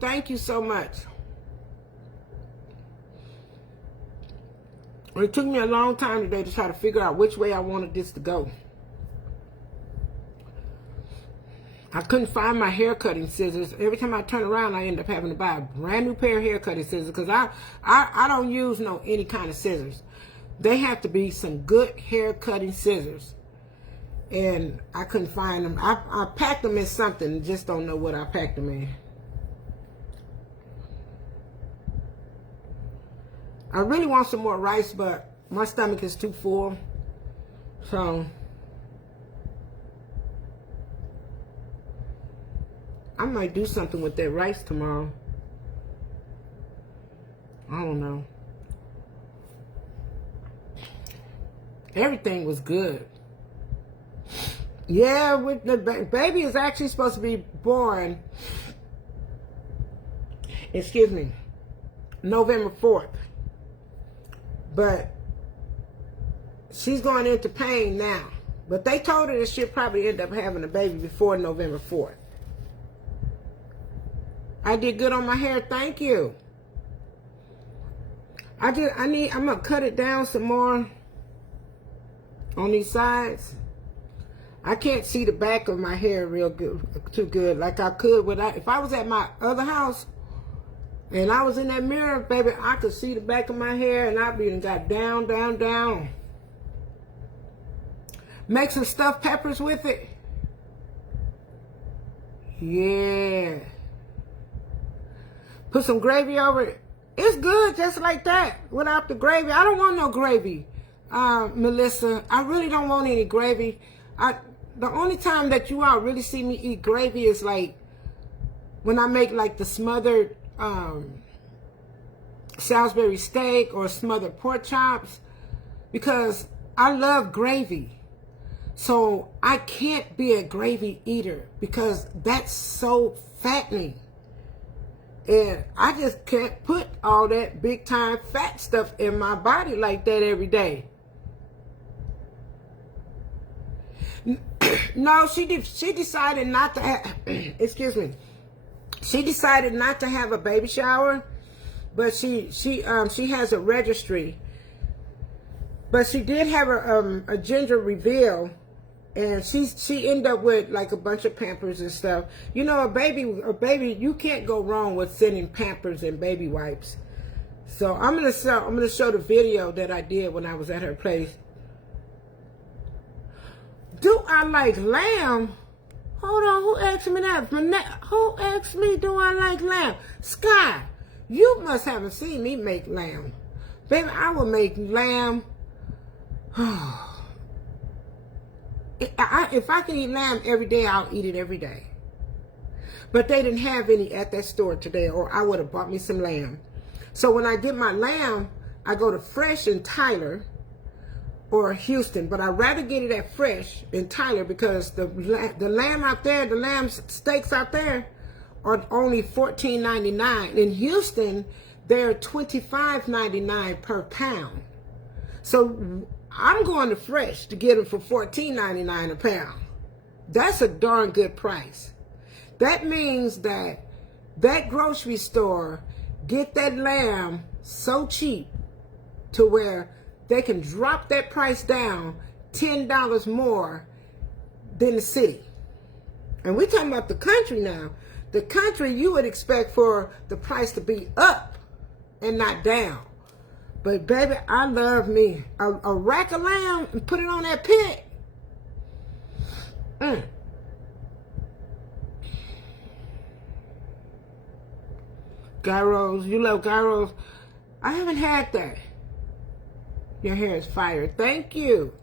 Thank you so much. It took me a long time today to try to figure out which way I wanted this to go. I couldn't find my hair cutting scissors. Every time I turn around, I end up having to buy a brand new pair of hair cutting scissors because I don't use any kind of scissors. They have to be some good hair cutting scissors. And I couldn't find them. I packed them in something, just don't know what I packed them in. I really want some more rice, but my stomach is too full. So I might do something with that rice tomorrow. I don't know. Everything was good. Yeah, with the baby is actually supposed to be born, excuse me, November 4th. But she's going into pain now. But they told her that she'll probably end up having a baby before November 4th. I did good on my hair, thank you. I'm gonna cut it down some more on these sides. I can't see the back of my hair real good, too good, like I could if I was at my other house and I was in that mirror, baby, I could see the back of my hair and I'd be got down, down, down. Make some stuffed peppers with it. Yeah. Put some gravy over it. It's good just like that without the gravy. I don't want no gravy, Melissa. I really don't want any gravy. The only time that you all really see me eat gravy is like when I make like the smothered Salisbury steak or smothered pork chops, because I love gravy. So I can't be a gravy eater because that's so fattening. And I just can't put all that big time fat stuff in my body like that every day. No, she decided not to have, excuse me. She decided not to have a baby shower, but she has a registry. But she did have a gender reveal. And she ended up with like a bunch of Pampers and stuff. You know, a baby, you can't go wrong with sending Pampers and baby wipes. So I'm gonna show the video that I did when I was at her place. Do I like lamb? Hold on, who asked me that? Who asked me, do I like lamb? Sky, you must haven't seen me make lamb. Baby, I will make lamb. If I can eat lamb every day, I'll eat it every day. But they didn't have any at that store today, or I would have bought me some lamb. So when I get my lamb, I go to Fresh in Tyler or Houston. But I'd rather get it at Fresh in Tyler because the lamb out there, the lamb steaks out there are only $14.99. In Houston, they're $25.99 per pound. So I'm going to Fresh to get them for $14.99 a pound. That's a darn good price. That means that grocery store get that lamb so cheap to where they can drop that price down $10 more than the city. And we're talking about the country now. The country, you would expect for the price to be up and not down. But baby, I love me a rack of lamb and put it on that pit. Gyros, you love gyros? I haven't had that. Your hair is fire. Thank you.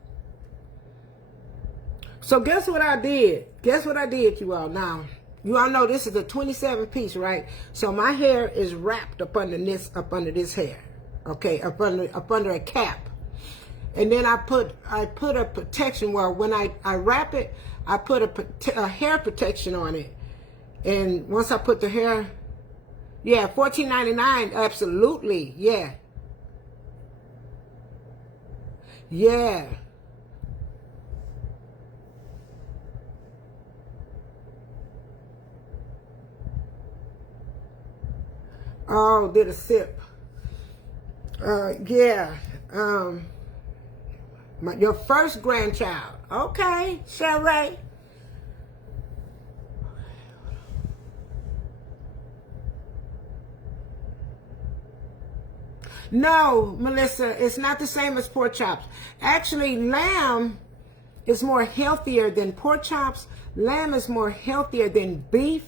So guess what I did? Guess what I did, you all? Now, you all know this is a 27 piece, right? So my hair is wrapped up under this hair. Okay, up under a cap. And then I put a protection where when I wrap it, I put a hair protection on it. And once I put the hair, yeah, $14.99, absolutely, yeah. Yeah. Oh, did a sip. Yeah. Your first grandchild. Okay, Sheree. No, Melissa, it's not the same as pork chops. Actually, lamb is more healthier than pork chops. Lamb is more healthier than beef.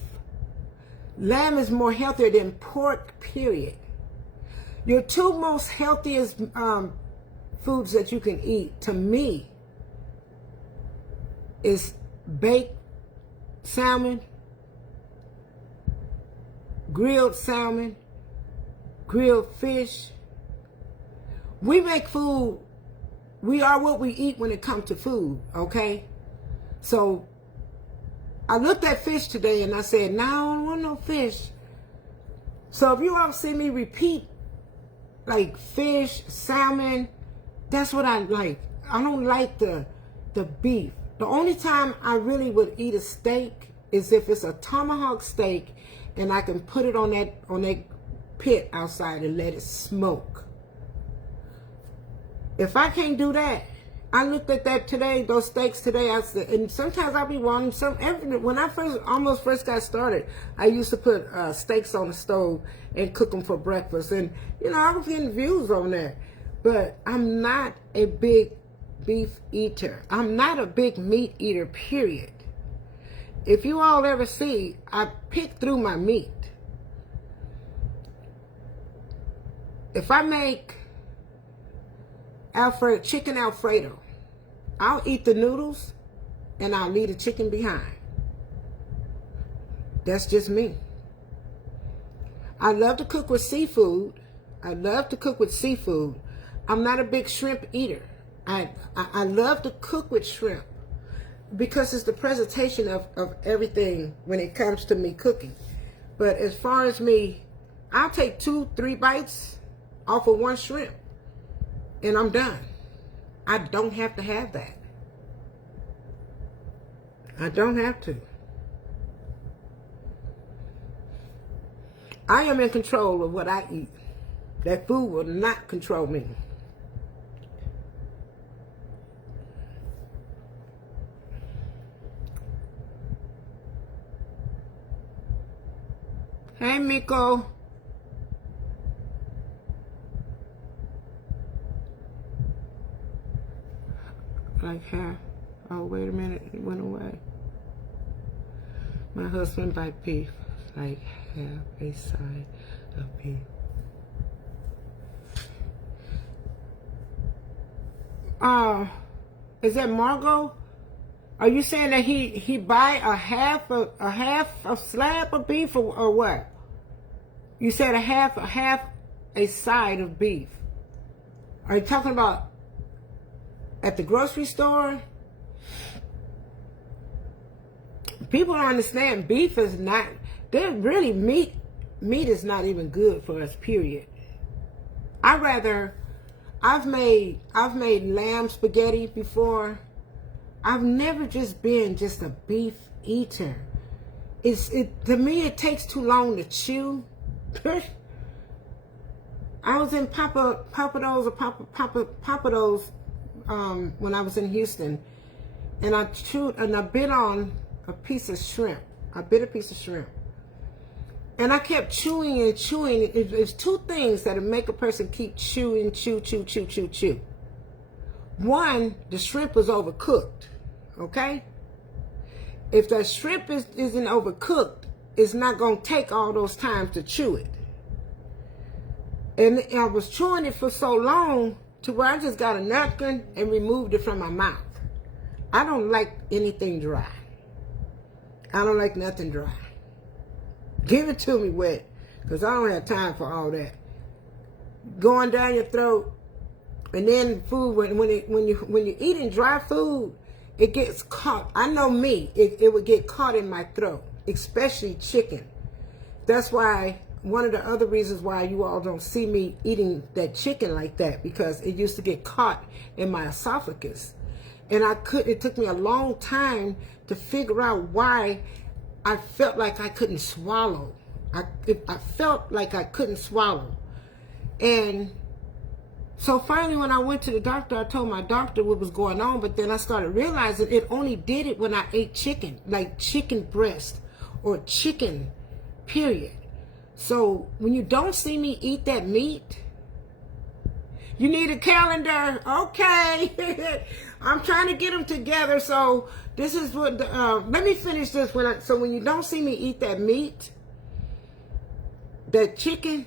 Lamb is more healthier than pork, period. Your two most healthiest foods that you can eat, to me, is baked salmon, grilled fish. We make food we are what we eat when it comes to food, okay? So I looked at fish today and I said, no, I don't want no fish. So if you all see me repeat like fish, salmon, that's what I like. I don't like the beef. The only time I really would eat a steak is if it's a tomahawk steak and I can put it on that pit outside and let it smoke. If I can't do that, I looked at that today, those steaks today, I said, and sometimes I'll be wanting when I almost first got started, I used to put steaks on the stove and cook them for breakfast. And, you know, I was getting views on that. But I'm not a big beef eater. I'm not a big meat eater, period. If you all ever see, I pick through my meat. If I make chicken Alfredo, I'll eat the noodles and I'll leave the chicken behind. That's just me. I love to cook with seafood. I'm not a big shrimp eater. I love to cook with shrimp because it's the presentation of everything when it comes to me cooking. But as far as me, I'll take 2-3 bites off of one shrimp and I'm done. I don't have to have that. I don't have to. I am in control of what I eat. That food will not control me. Hey, Miko. Like half. Oh, wait a minute. It went away. My husband liked beef. Like half a side of beef. Is that Margot? Are you saying that he buy a half a slab of beef or what? You said a half a side of beef. Are you talking about at the grocery store? People don't understand beef is not. They're really meat is not even good for us. Period. I've made lamb spaghetti before. I've never just been just a beef eater. To me it takes too long to chew. I was in Papados when I was in Houston, and I bit on a piece of shrimp. I bit a piece of shrimp. And I kept chewing and chewing. It's two things that make a person keep chewing, chew. One, the shrimp was overcooked, okay? If the shrimp isn't overcooked, it's not going to take all those times to chew it. And I was chewing it for so long to where I just got a napkin and removed it from my mouth. I don't like anything dry. I don't like nothing dry. Give it to me wet, because I don't have time for all that. Going down your throat, and then food, when you're eating dry food, it gets caught. I know me, it would get caught in my throat, especially chicken. That's why, one of the other reasons why you all don't see me eating that chicken like that, because it used to get caught in my esophagus. And it took me a long time to figure out why I felt like I couldn't swallow. I felt like I couldn't swallow. And so finally when I went to the doctor, I told my doctor what was going on, but then I started realizing it only did it when I ate chicken, like chicken breast or chicken, period. So when you don't see me eat that meat, you need a calendar. Okay. I'm trying to get them together. So this is what, let me finish this. So when you don't see me eat that meat, that chicken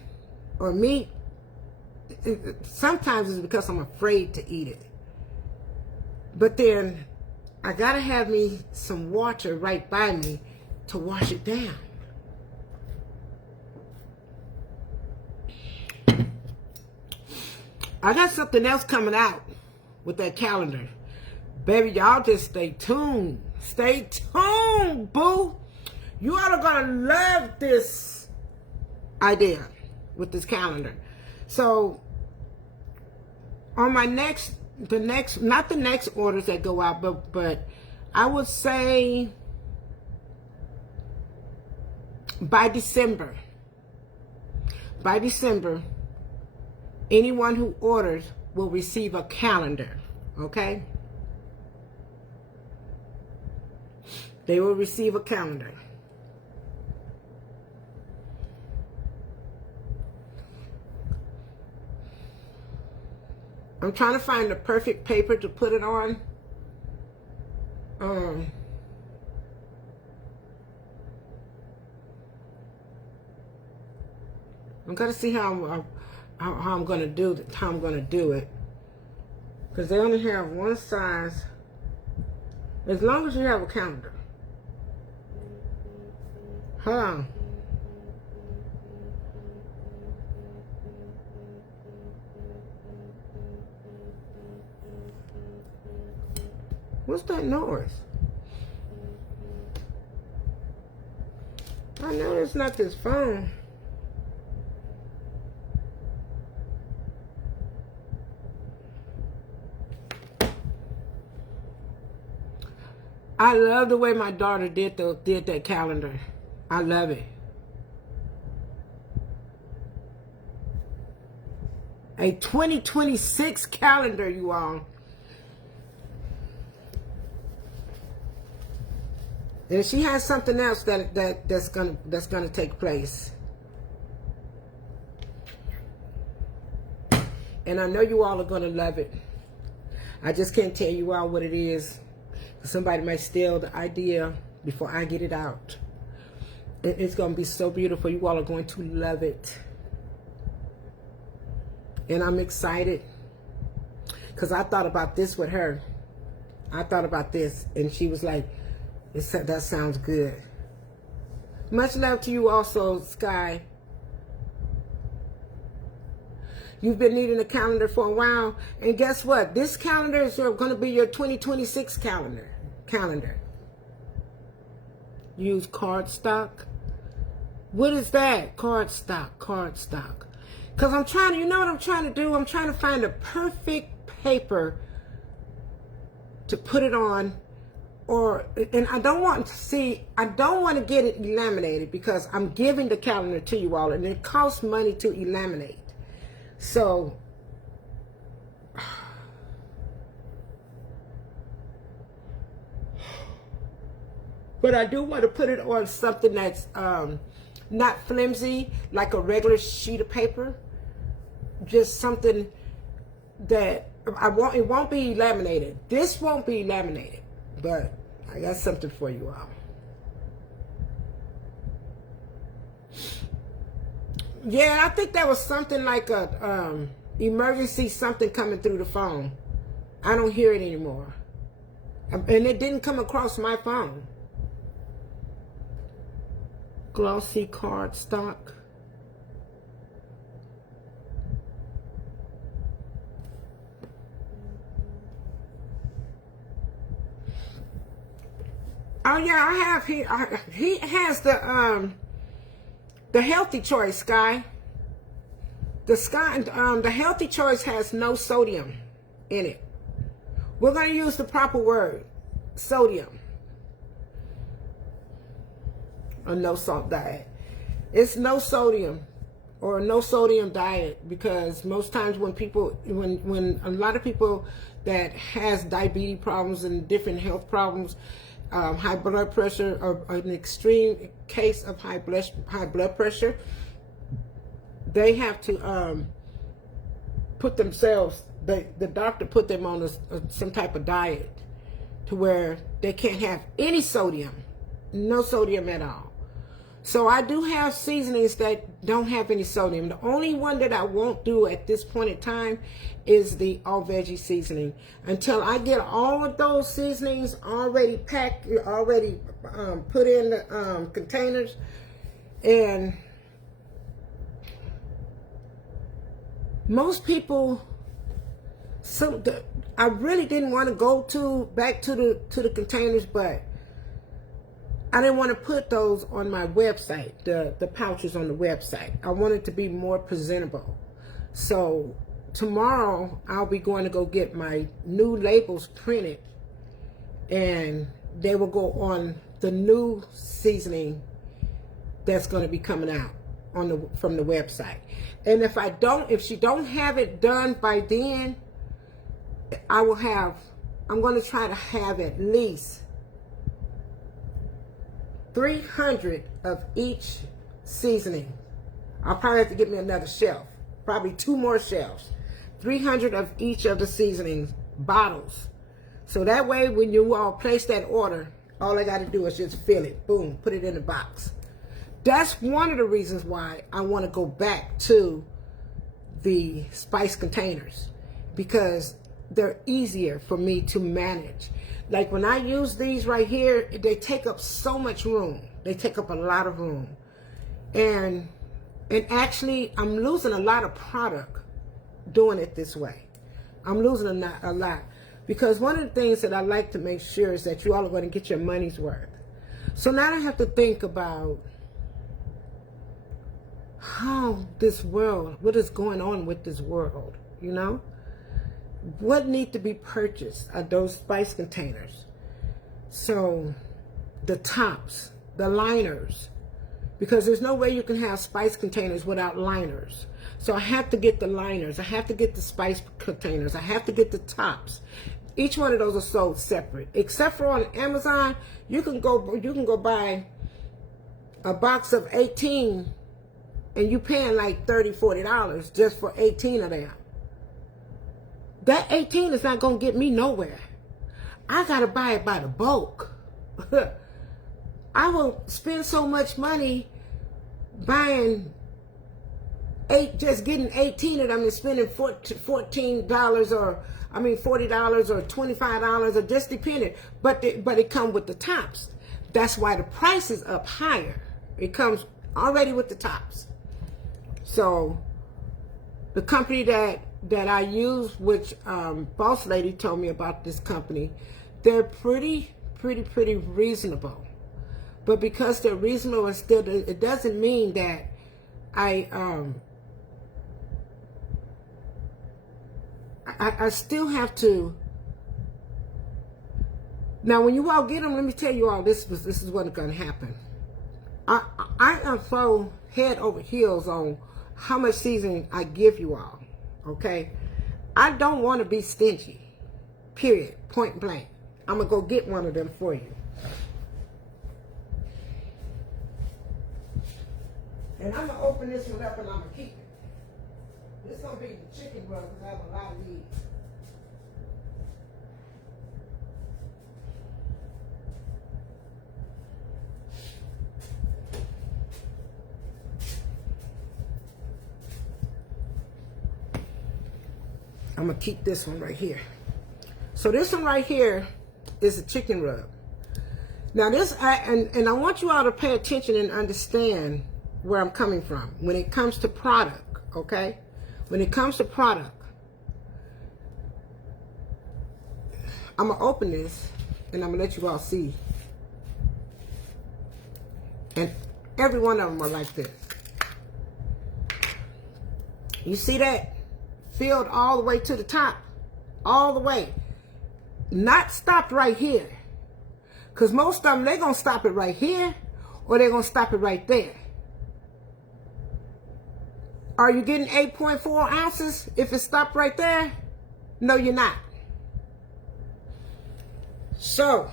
or meat, sometimes it's because I'm afraid to eat it. But then I got to have me some water right by me to wash it down. I got something else coming out with that calendar. Baby, y'all just stay tuned. Stay tuned, boo. You all are going to love this idea with this calendar. So, on my not the next orders that go out, but I would say by December, anyone who orders will receive a calendar, okay? They will receive a calendar. I'm trying to find the perfect paper to put it on. I'm gonna see how I'm gonna do it, because they only have one size. As long as you have a calendar. Hold on. What's that noise? I know it's not this phone. I love the way my daughter did that calendar. I love it. A 2026 calendar, you all. And she has something else that's gonna take place. And I know you all are gonna love it. I just can't tell you all what it is. Somebody might steal the idea before I get it out. It's going to be so beautiful. You all are going to love it. And I'm excited. Because I thought about this with her. I thought about this. And she was like, that sounds good. Much love to you also, Sky. You've been needing a calendar for a while. And guess what? This calendar is going to be your 2026 calendar. Use cardstock. What is that? Cardstock. Because I'm trying to, you know what I'm trying to do? I'm trying to find a perfect paper to put it on. And I don't want to get it laminated, because I'm giving the calendar to you all, and it costs money to laminate. So, but I do want to put it on something that's not flimsy, like a regular sheet of paper. Just something that it won't be laminated. This won't be laminated, but I got something for you all. Yeah, I think that was something like a emergency something coming through the phone. I don't hear it anymore. And it didn't come across my phone. Glossy cardstock. Oh yeah, I have here. He has the Healthy Choice, Sky. The Healthy Choice has no sodium in it. We're going to use the proper word, sodium. A no salt diet. It's no sodium or a no sodium diet, because most times when a lot of people that has diabetes problems and different health problems, high blood pressure, or an extreme case of high blood pressure, they have to put themselves, the doctor put them on some type of diet to where they can't have any sodium, no sodium at all. So I do have seasonings that don't have any sodium. The only one that I won't do at this point in time is the all veggie seasoning, until I get all of those seasonings already packed, already put in the containers. And most people, I really didn't want to go back to the containers, but I didn't want to put those on my website, the pouches on the website. I wanted to be more presentable. So tomorrow I'll be going to go get my new labels printed, and they will go on the new seasoning that's going to be coming out from the website. And if she don't have it done by then, I'm going to try to have at least 300 of each seasoning. I'll probably have to get me another shelf, probably 2 more shelves. 300 of each of the seasonings bottles. So that way, when you all place that order, all I got to do is just fill it. Boom, put it in the box. That's one of the reasons why I want to go back to the spice containers, because they're easier for me to manage. Like when I use these right here, they take up so much room. They take up a lot of room. And actually, I'm losing a lot of product doing it this way. I'm losing a lot. Because one of the things that I like to make sure is that you all are going to get your money's worth. So now I have to think about how this world, what is going on with this world, you know? What need to be purchased are those spice containers. So the tops, the liners, because there's no way you can have spice containers without liners. So I have to get the liners. I have to get the spice containers. I have to get the tops. Each one of those are sold separate. Except for on Amazon, you can go buy a box of 18 and you paying like $30, $40 just for 18 of them. That 18 is not going to get me nowhere. I got to buy it by the bulk. I will spend so much money buying just getting 18 of them and spending $14 or $40 or $25 or just depending. But it comes with the tops. That's why the price is up higher. It comes already with the tops. So the company that I use, which Boss Lady told me about this company, they're pretty reasonable. But because they're reasonable, it doesn't mean that I still have to. Now, when you all get them, let me tell you all, this is what's going to happen. I am so head over heels on how much seasoning I give you all. Okay, I don't want to be stingy. Period. Point blank. I'm gonna go get one of them for you. And I'm gonna open this one up and I'm gonna keep it. This is gonna be the chicken rub because I have a lot of these. I'm gonna keep this one right here. So this one right here is a chicken rub. Now this, and I want you all to pay attention and understand where I'm coming from when it comes to product, okay? When it comes to product, I'm gonna open this and I'm gonna let you all see. And every one of them are like this. You see that? Filled all the way to the top. All the way. Not stopped right here. Because most of them, they're going to stop it right here or they're going to stop it right there. Are you getting 8.4 ounces if it stopped right there? No, you're not. So,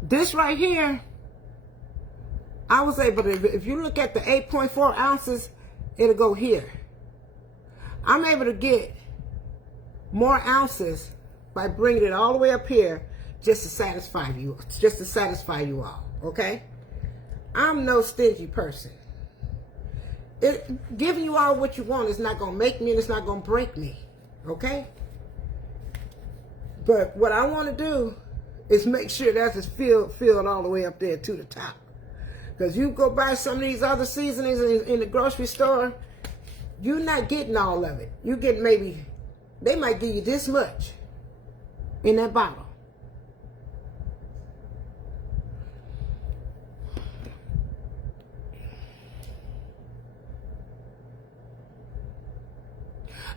this right here, I was able to, if you look at the 8.4 ounces, it'll go here. I'm able to get more ounces by bringing it all the way up here just to satisfy you all, okay? I'm no stingy person. Giving you all what you want is not going to make me and it's not going to break me, okay? But what I want to do is make sure that's filled all the way up there to the top. Because you go buy some of these other seasonings in the grocery store, you're not getting all of it. You get maybe they might give you this much in that bottle.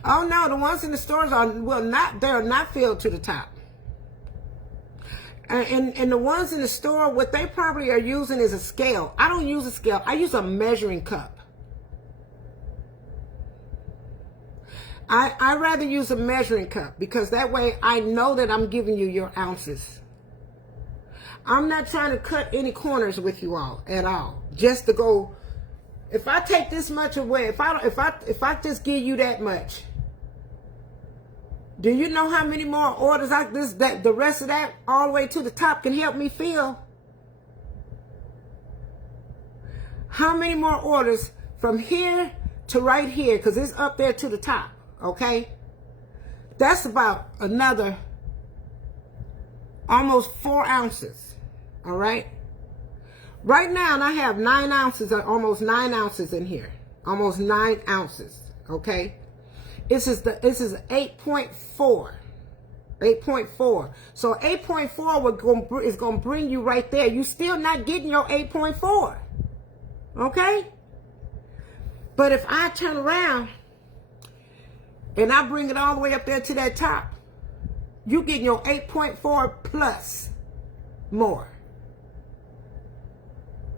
Oh no, the ones in the stores are they're not filled to the top. And the ones in the store, what they probably are using is a scale. I don't use a scale. I use a measuring cup. I rather use a measuring cup because that way I know that I'm giving you your ounces. I'm not trying to cut any corners with you all at all. Just to go, if I take this much away, if I just give you that much, do you know how many more orders like this, that the rest of that all the way to the top can help me fill? How many more orders from here to right here, because it's up there to the top, okay? That's about another almost 4 ounces, all right? Right now, I have 9 ounces, or almost 9 ounces in here. Almost 9 ounces, okay? This is 8.4. 8.4. So 8.4 is going to bring you right there. You're still not getting your 8.4. Okay? But if I turn around and I bring it all the way up there to that top, you getting your 8.4 plus more.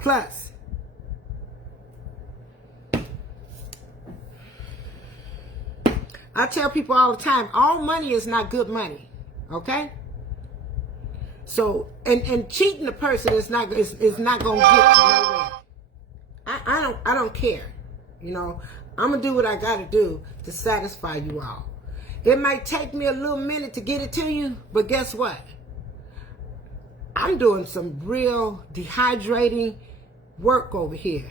Plus. I tell people all the time, all money is not good money, okay? So, and cheating a person is not going to get you nowhere. I don't care, you know. I'm gonna do what I gotta do to satisfy you all. It might take me a little minute to get it to you, but guess what? I'm doing some real dehydrating work over here.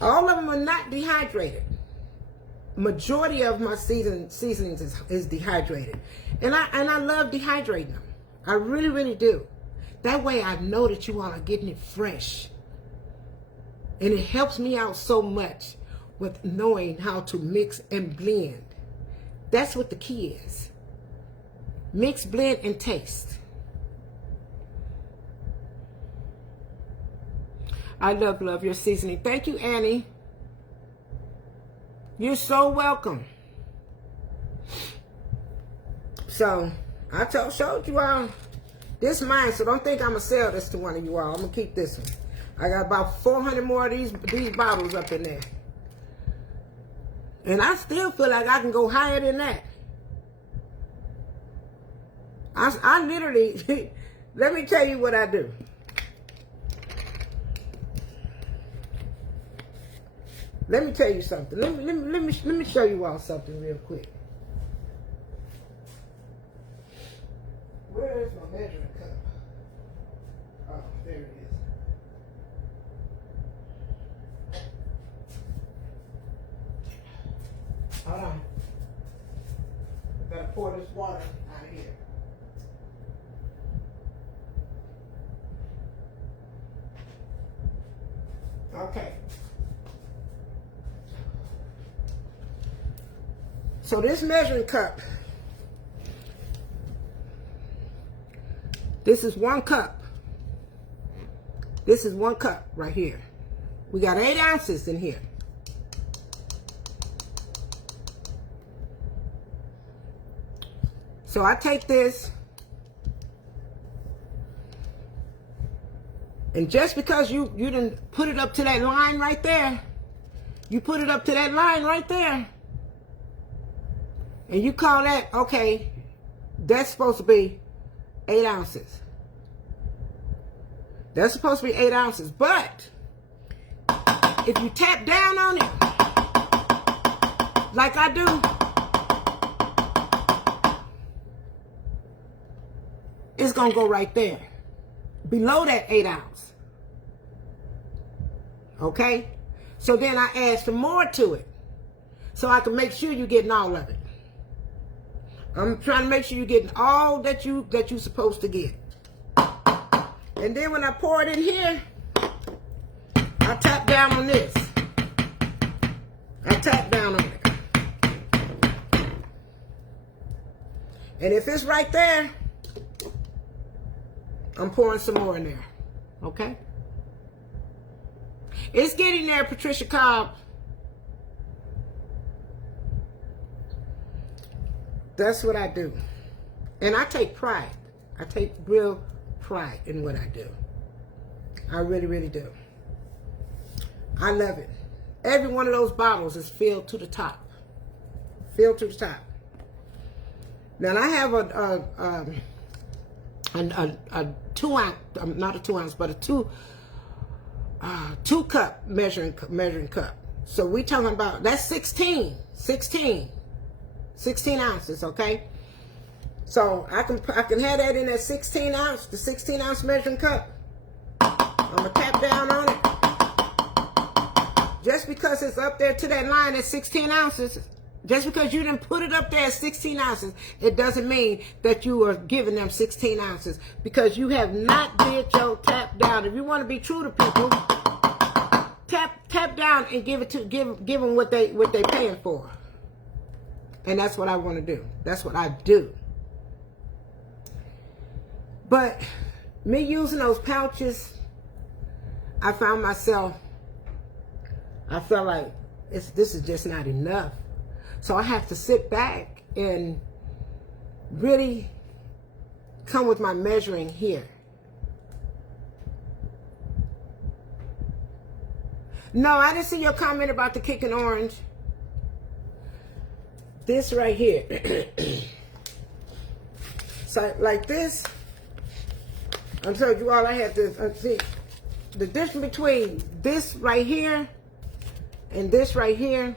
All of them are not dehydrated. Majority of my seasonings is dehydrated. And I love dehydrating them. I really, really do. That way I know that you all are getting it fresh. And it helps me out so much with knowing how to mix and blend. That's what the key is. Mix, blend, and taste. I love your seasoning. Thank you, Annie. You're so welcome. So, I showed you all. This mine, so don't think I'm going to sell this to one of you all. I'm going to keep this one. I got about 400 more of these bottles up in there. And I still feel like I can go higher than that. I literally, let me tell you what I do. Let me tell you something. Let me show you all something real quick. Where is my measuring cup? Oh, there it is. Hold on. I gotta pour this water out of here. Okay. So this measuring cup, this is 1 cup. This is 1 cup right here. We got 8 ounces in here. So I take this, and just because you didn't put it up to that line right there, you put it up to that line right there, and you call that, okay, that's supposed to be 8 ounces. That's supposed to be 8 ounces. But if you tap down on it, like I do, it's going to go right there, below that 8 ounce. Okay? So then I add some more to it, so I can make sure you're getting all of it. I'm trying to make sure you're getting all that you're supposed to get. And then when I pour it in here, I tap down on this. I tap down on it. And if it's right there, I'm pouring some more in there. Okay? It's getting there, Patricia Cobb. That's what I do. And I take pride. I take real pride in what I do. I really, really do. I love it. Every one of those bottles is filled to the top. Filled to the top. Now I have a 2 ounce, not a 2 ounce, but a two cup measuring cup. So we talking about, that's 16 ounces, okay? So I can have that in that 16 ounce, the 16 ounce measuring cup. I'm gonna tap down on it. Just because it's up there to that line at 16 ounces, just because you didn't put it up there at 16 ounces, it doesn't mean that you are giving them 16 ounces, because you have not did your tap down. If you want to be true to people, tap down and give them what they paying for. And that's what I want to do. That's what I do. But me using those pouches, I found myself, I felt like this is just not enough. So I have to sit back and really come with my measuring here. No, I didn't see your comment about the kicking orange. This right here. So like this, I'm telling you all, I had to see the difference between this right here and this right here.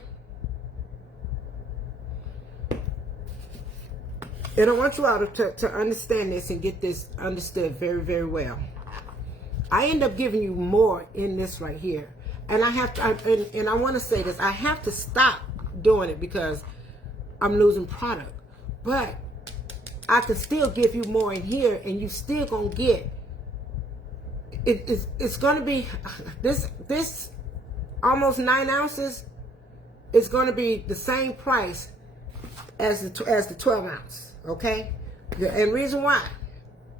And I want you all to understand this and get this understood very, very well. I end up giving you more in this right here. And I have to, and I want to say this, I have to stop doing it because I'm losing product. But I can still give you more in here, and you still gonna get, it's gonna be, this almost 9 ounces is gonna be the same price as the 12 ounce. Okay, and reason why,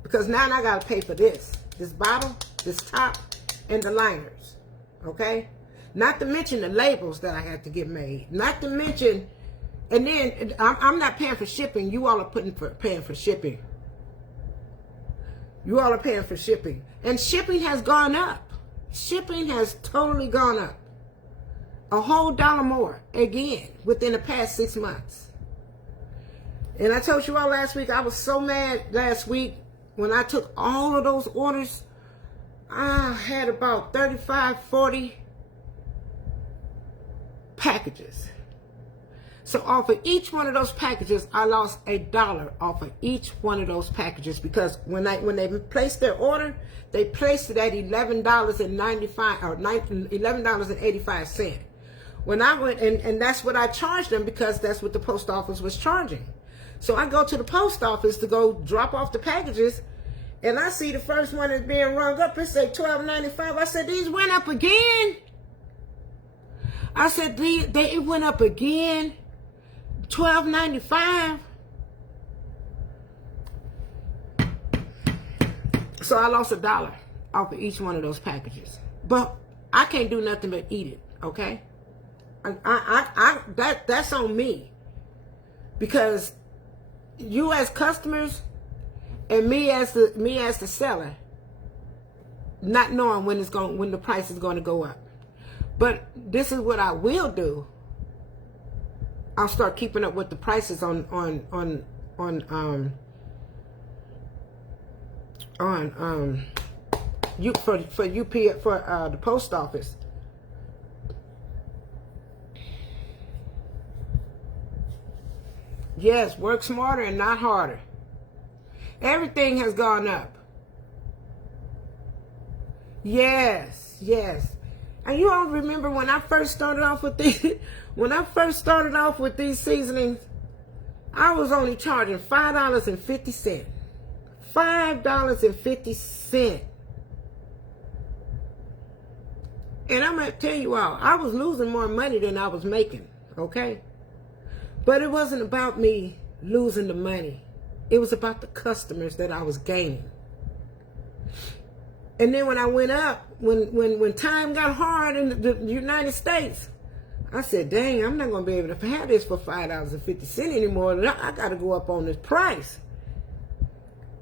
because now I gotta pay for this bottle, this top, and the liners. Okay, not to mention the labels that I had to get made, not to mention, and then I'm not paying for shipping. You all are paying for shipping. You all are paying for shipping, and shipping has gone up. Shipping has totally gone up, a whole $1 more again within the past 6 months. And I told you all last week, I was so mad last week when I took all of those orders. I had about 35, 40 packages. So off of each one of those packages, I lost $1 off of each one of those packages, because when they placed their order, they placed it at $11.95 or $11.85. When I went, and that's what I charged them, because that's what the post office was charging. So I go to the post office to go drop off the packages, and I see the first one is being rung up. It say $12.95. I said, these went up again. I said, it went up again. $12.95. So I lost $1 off of each one of those packages. But I can't do nothing but eat it, okay? That's on me, because you as customers and me as the seller, not knowing when the price is going to go up. But this is what I will do. I'll start keeping up with the prices on the post office. Yes, work smarter and not harder. Everything has gone up. Yes, yes. And you all remember when I first started off with these, seasonings, I was only charging $5.50. $5.50. And I'm going to tell you all, I was losing more money than I was making, okay? But it wasn't about me losing the money. It was about the customers that I was gaining. And then when I went up, when time got hard in the United States, I said, dang, I'm not going to be able to have this for $5.50 anymore. I got to go up on this price.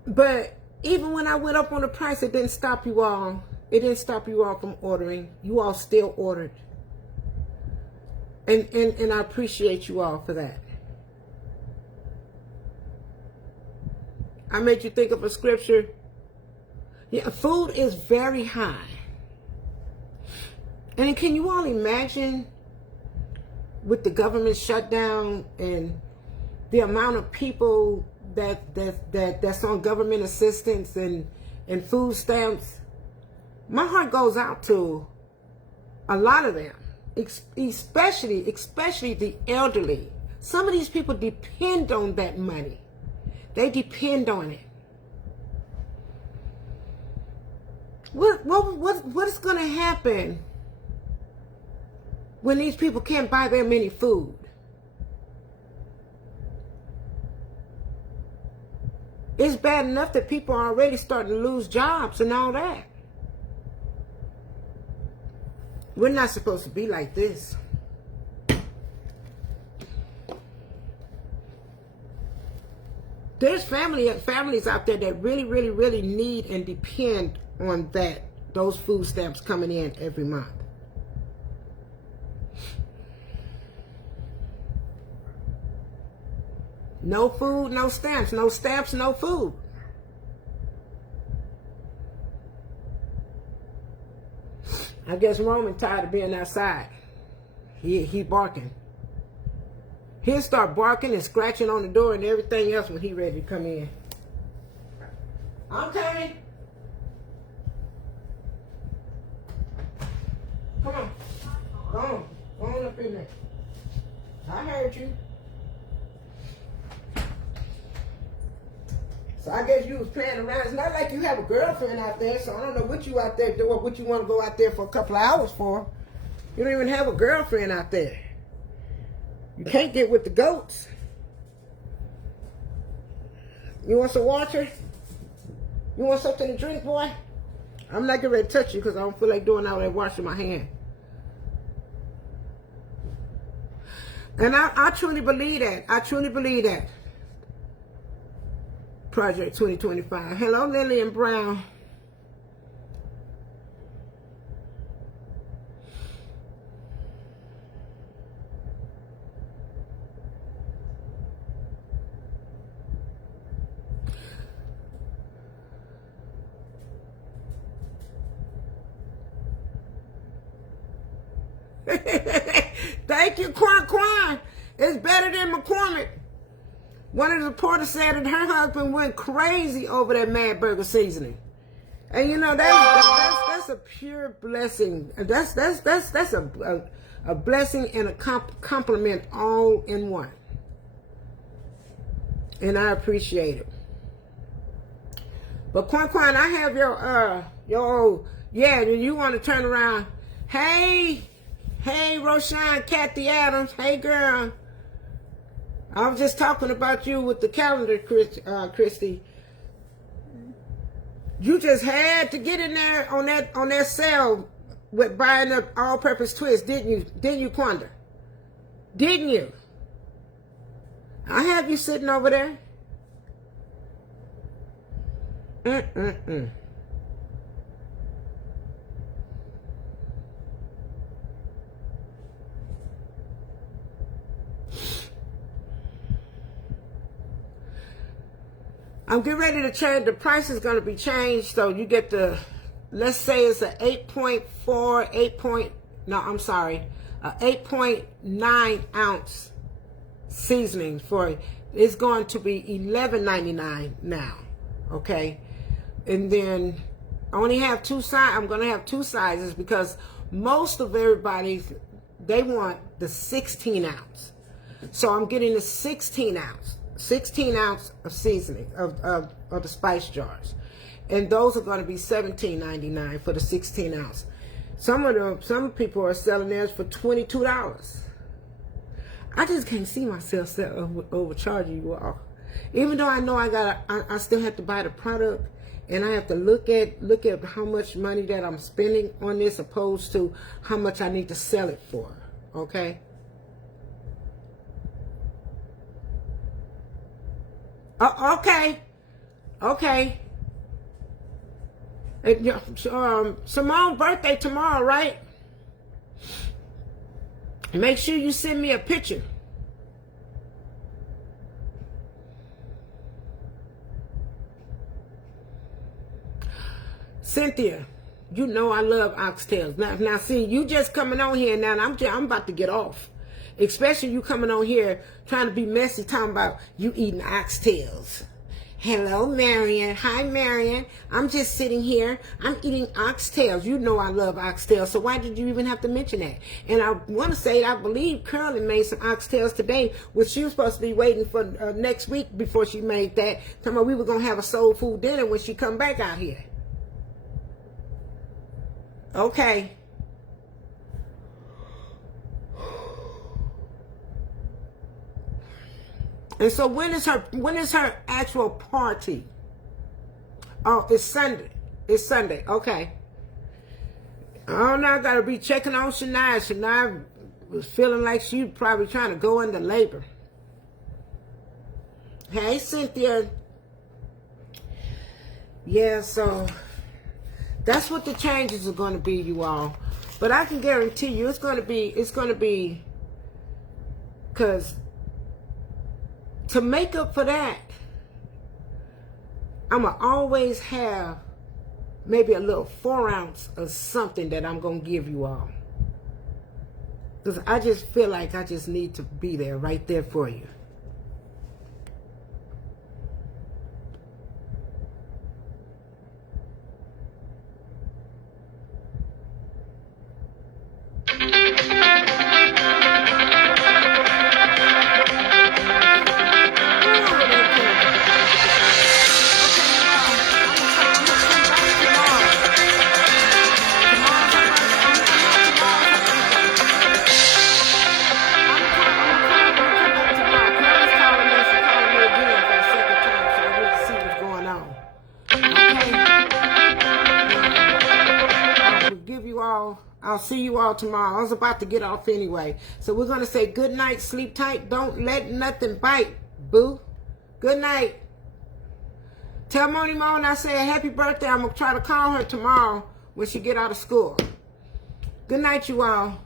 But even when I went up on the price, it didn't stop you all. It didn't stop you all from ordering. You all still ordered. And I appreciate you all for that. I made you think of a scripture. Yeah, food is very high. And can you all imagine with the government shutdown and the amount of people that's on government assistance and food stamps? My heart goes out to a lot of them, especially the elderly. Some of these people depend on that money. They depend on it. What is going to happen when these people can't buy their many food? It's bad enough that people are already starting to lose jobs and all that. We're not supposed to be like this. There's families out there that really need and depend on those food stamps coming in every month. No food, no stamps. No stamps, no food. I guess Roman tired of being outside. He barking. He'll start barking and scratching on the door and everything else when he ready to come in. I'm coming. Come on. Go on up in there. I heard you. So I guess you was playing around. It's not like you have a girlfriend out there, so I don't know what you out there doing, what you want to go out there for a couple of hours for. You don't even have a girlfriend out there. You can't get with the goats. You want some water? You want something to drink, boy? I'm not getting ready to touch you because I don't feel like doing all that washing my hand. And I truly believe that. I truly believe that. Project 2025. Hello, Lillian Brown. Thank you, Quan. It's better than McCormick. One of the reporters said that her husband went crazy over that Mad Burger seasoning, and you know that's a pure blessing. That's a blessing and a compliment all in one, and I appreciate it. But Quan, I have your yeah. You want to turn around? Hey, Roshan, Kathy Adams. Hey, girl. I was just talking about you with the calendar, Christy. You just had to get in there on that sale with buying up all-purpose twist, didn't you? Didn't you, Quanda? Didn't you? I have you sitting over there. I'm getting ready to change. The price is going to be changed. So you get the, let's say it's a 8.9 ounce seasoning for it. It's going to be $11.99 now. Okay. And then I only have two sizes. I'm going to have two sizes because most of everybody, they want the 16 ounce. So I'm getting the 16 ounce of seasoning of the spice jars, and those are going to be $17.99 for the 16 ounce. Some people are selling theirs for $22. I just can't see myself overcharging you all. Even though I know I still have to buy the product, and I have to look at how much money that I'm spending on this opposed to how much I need to sell it for. Okay. Okay. Okay. Simone's birthday tomorrow, right? Make sure you send me a picture. Cynthia, you know I love oxtails. Now see, you just coming on here now, and I'm about to get off. Especially you coming on here trying to be messy, talking about you eating oxtails. Hello, Marion. Hi, Marion. I'm just sitting here. I'm eating oxtails. You know I love oxtails, so why did you even have to mention that? And I want to say, I believe Curly made some oxtails today, which she was supposed to be waiting for next week before she made that. Talking about we were going to have a soul food dinner when she come back out here. Okay. And so when is her actual party? Oh, it's Sunday. It's Sunday. Okay. Oh, now I gotta be checking on Shania. Shania was feeling like she was probably trying to go into labor. Hey, Cynthia. Yeah, so that's what the changes are going to be, you all. But I can guarantee you it's going to be, because to make up for that, I'm going to always have maybe a little 4 ounce of something that I'm going to give you all. Because I just feel like I just need to be there, right there for you. I'll see you all tomorrow. I was about to get off anyway. So we're going to say good night, sleep tight. Don't let nothing bite, boo. Good night. Tell Moni Moan I say a happy birthday. I'm going to try to call her tomorrow when she get out of school. Good night, you all.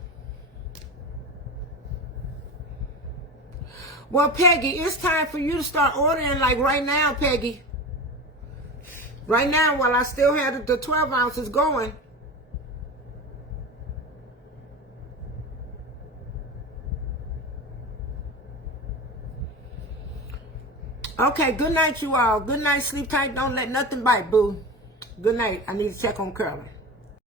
Well, Peggy, it's time for you to start ordering like right now, Peggy. Right now, while I still have the 12 ounces going. Okay, good night, you all. Good night, sleep tight. Don't let nothing bite, boo. Good night. I need to check on Curly.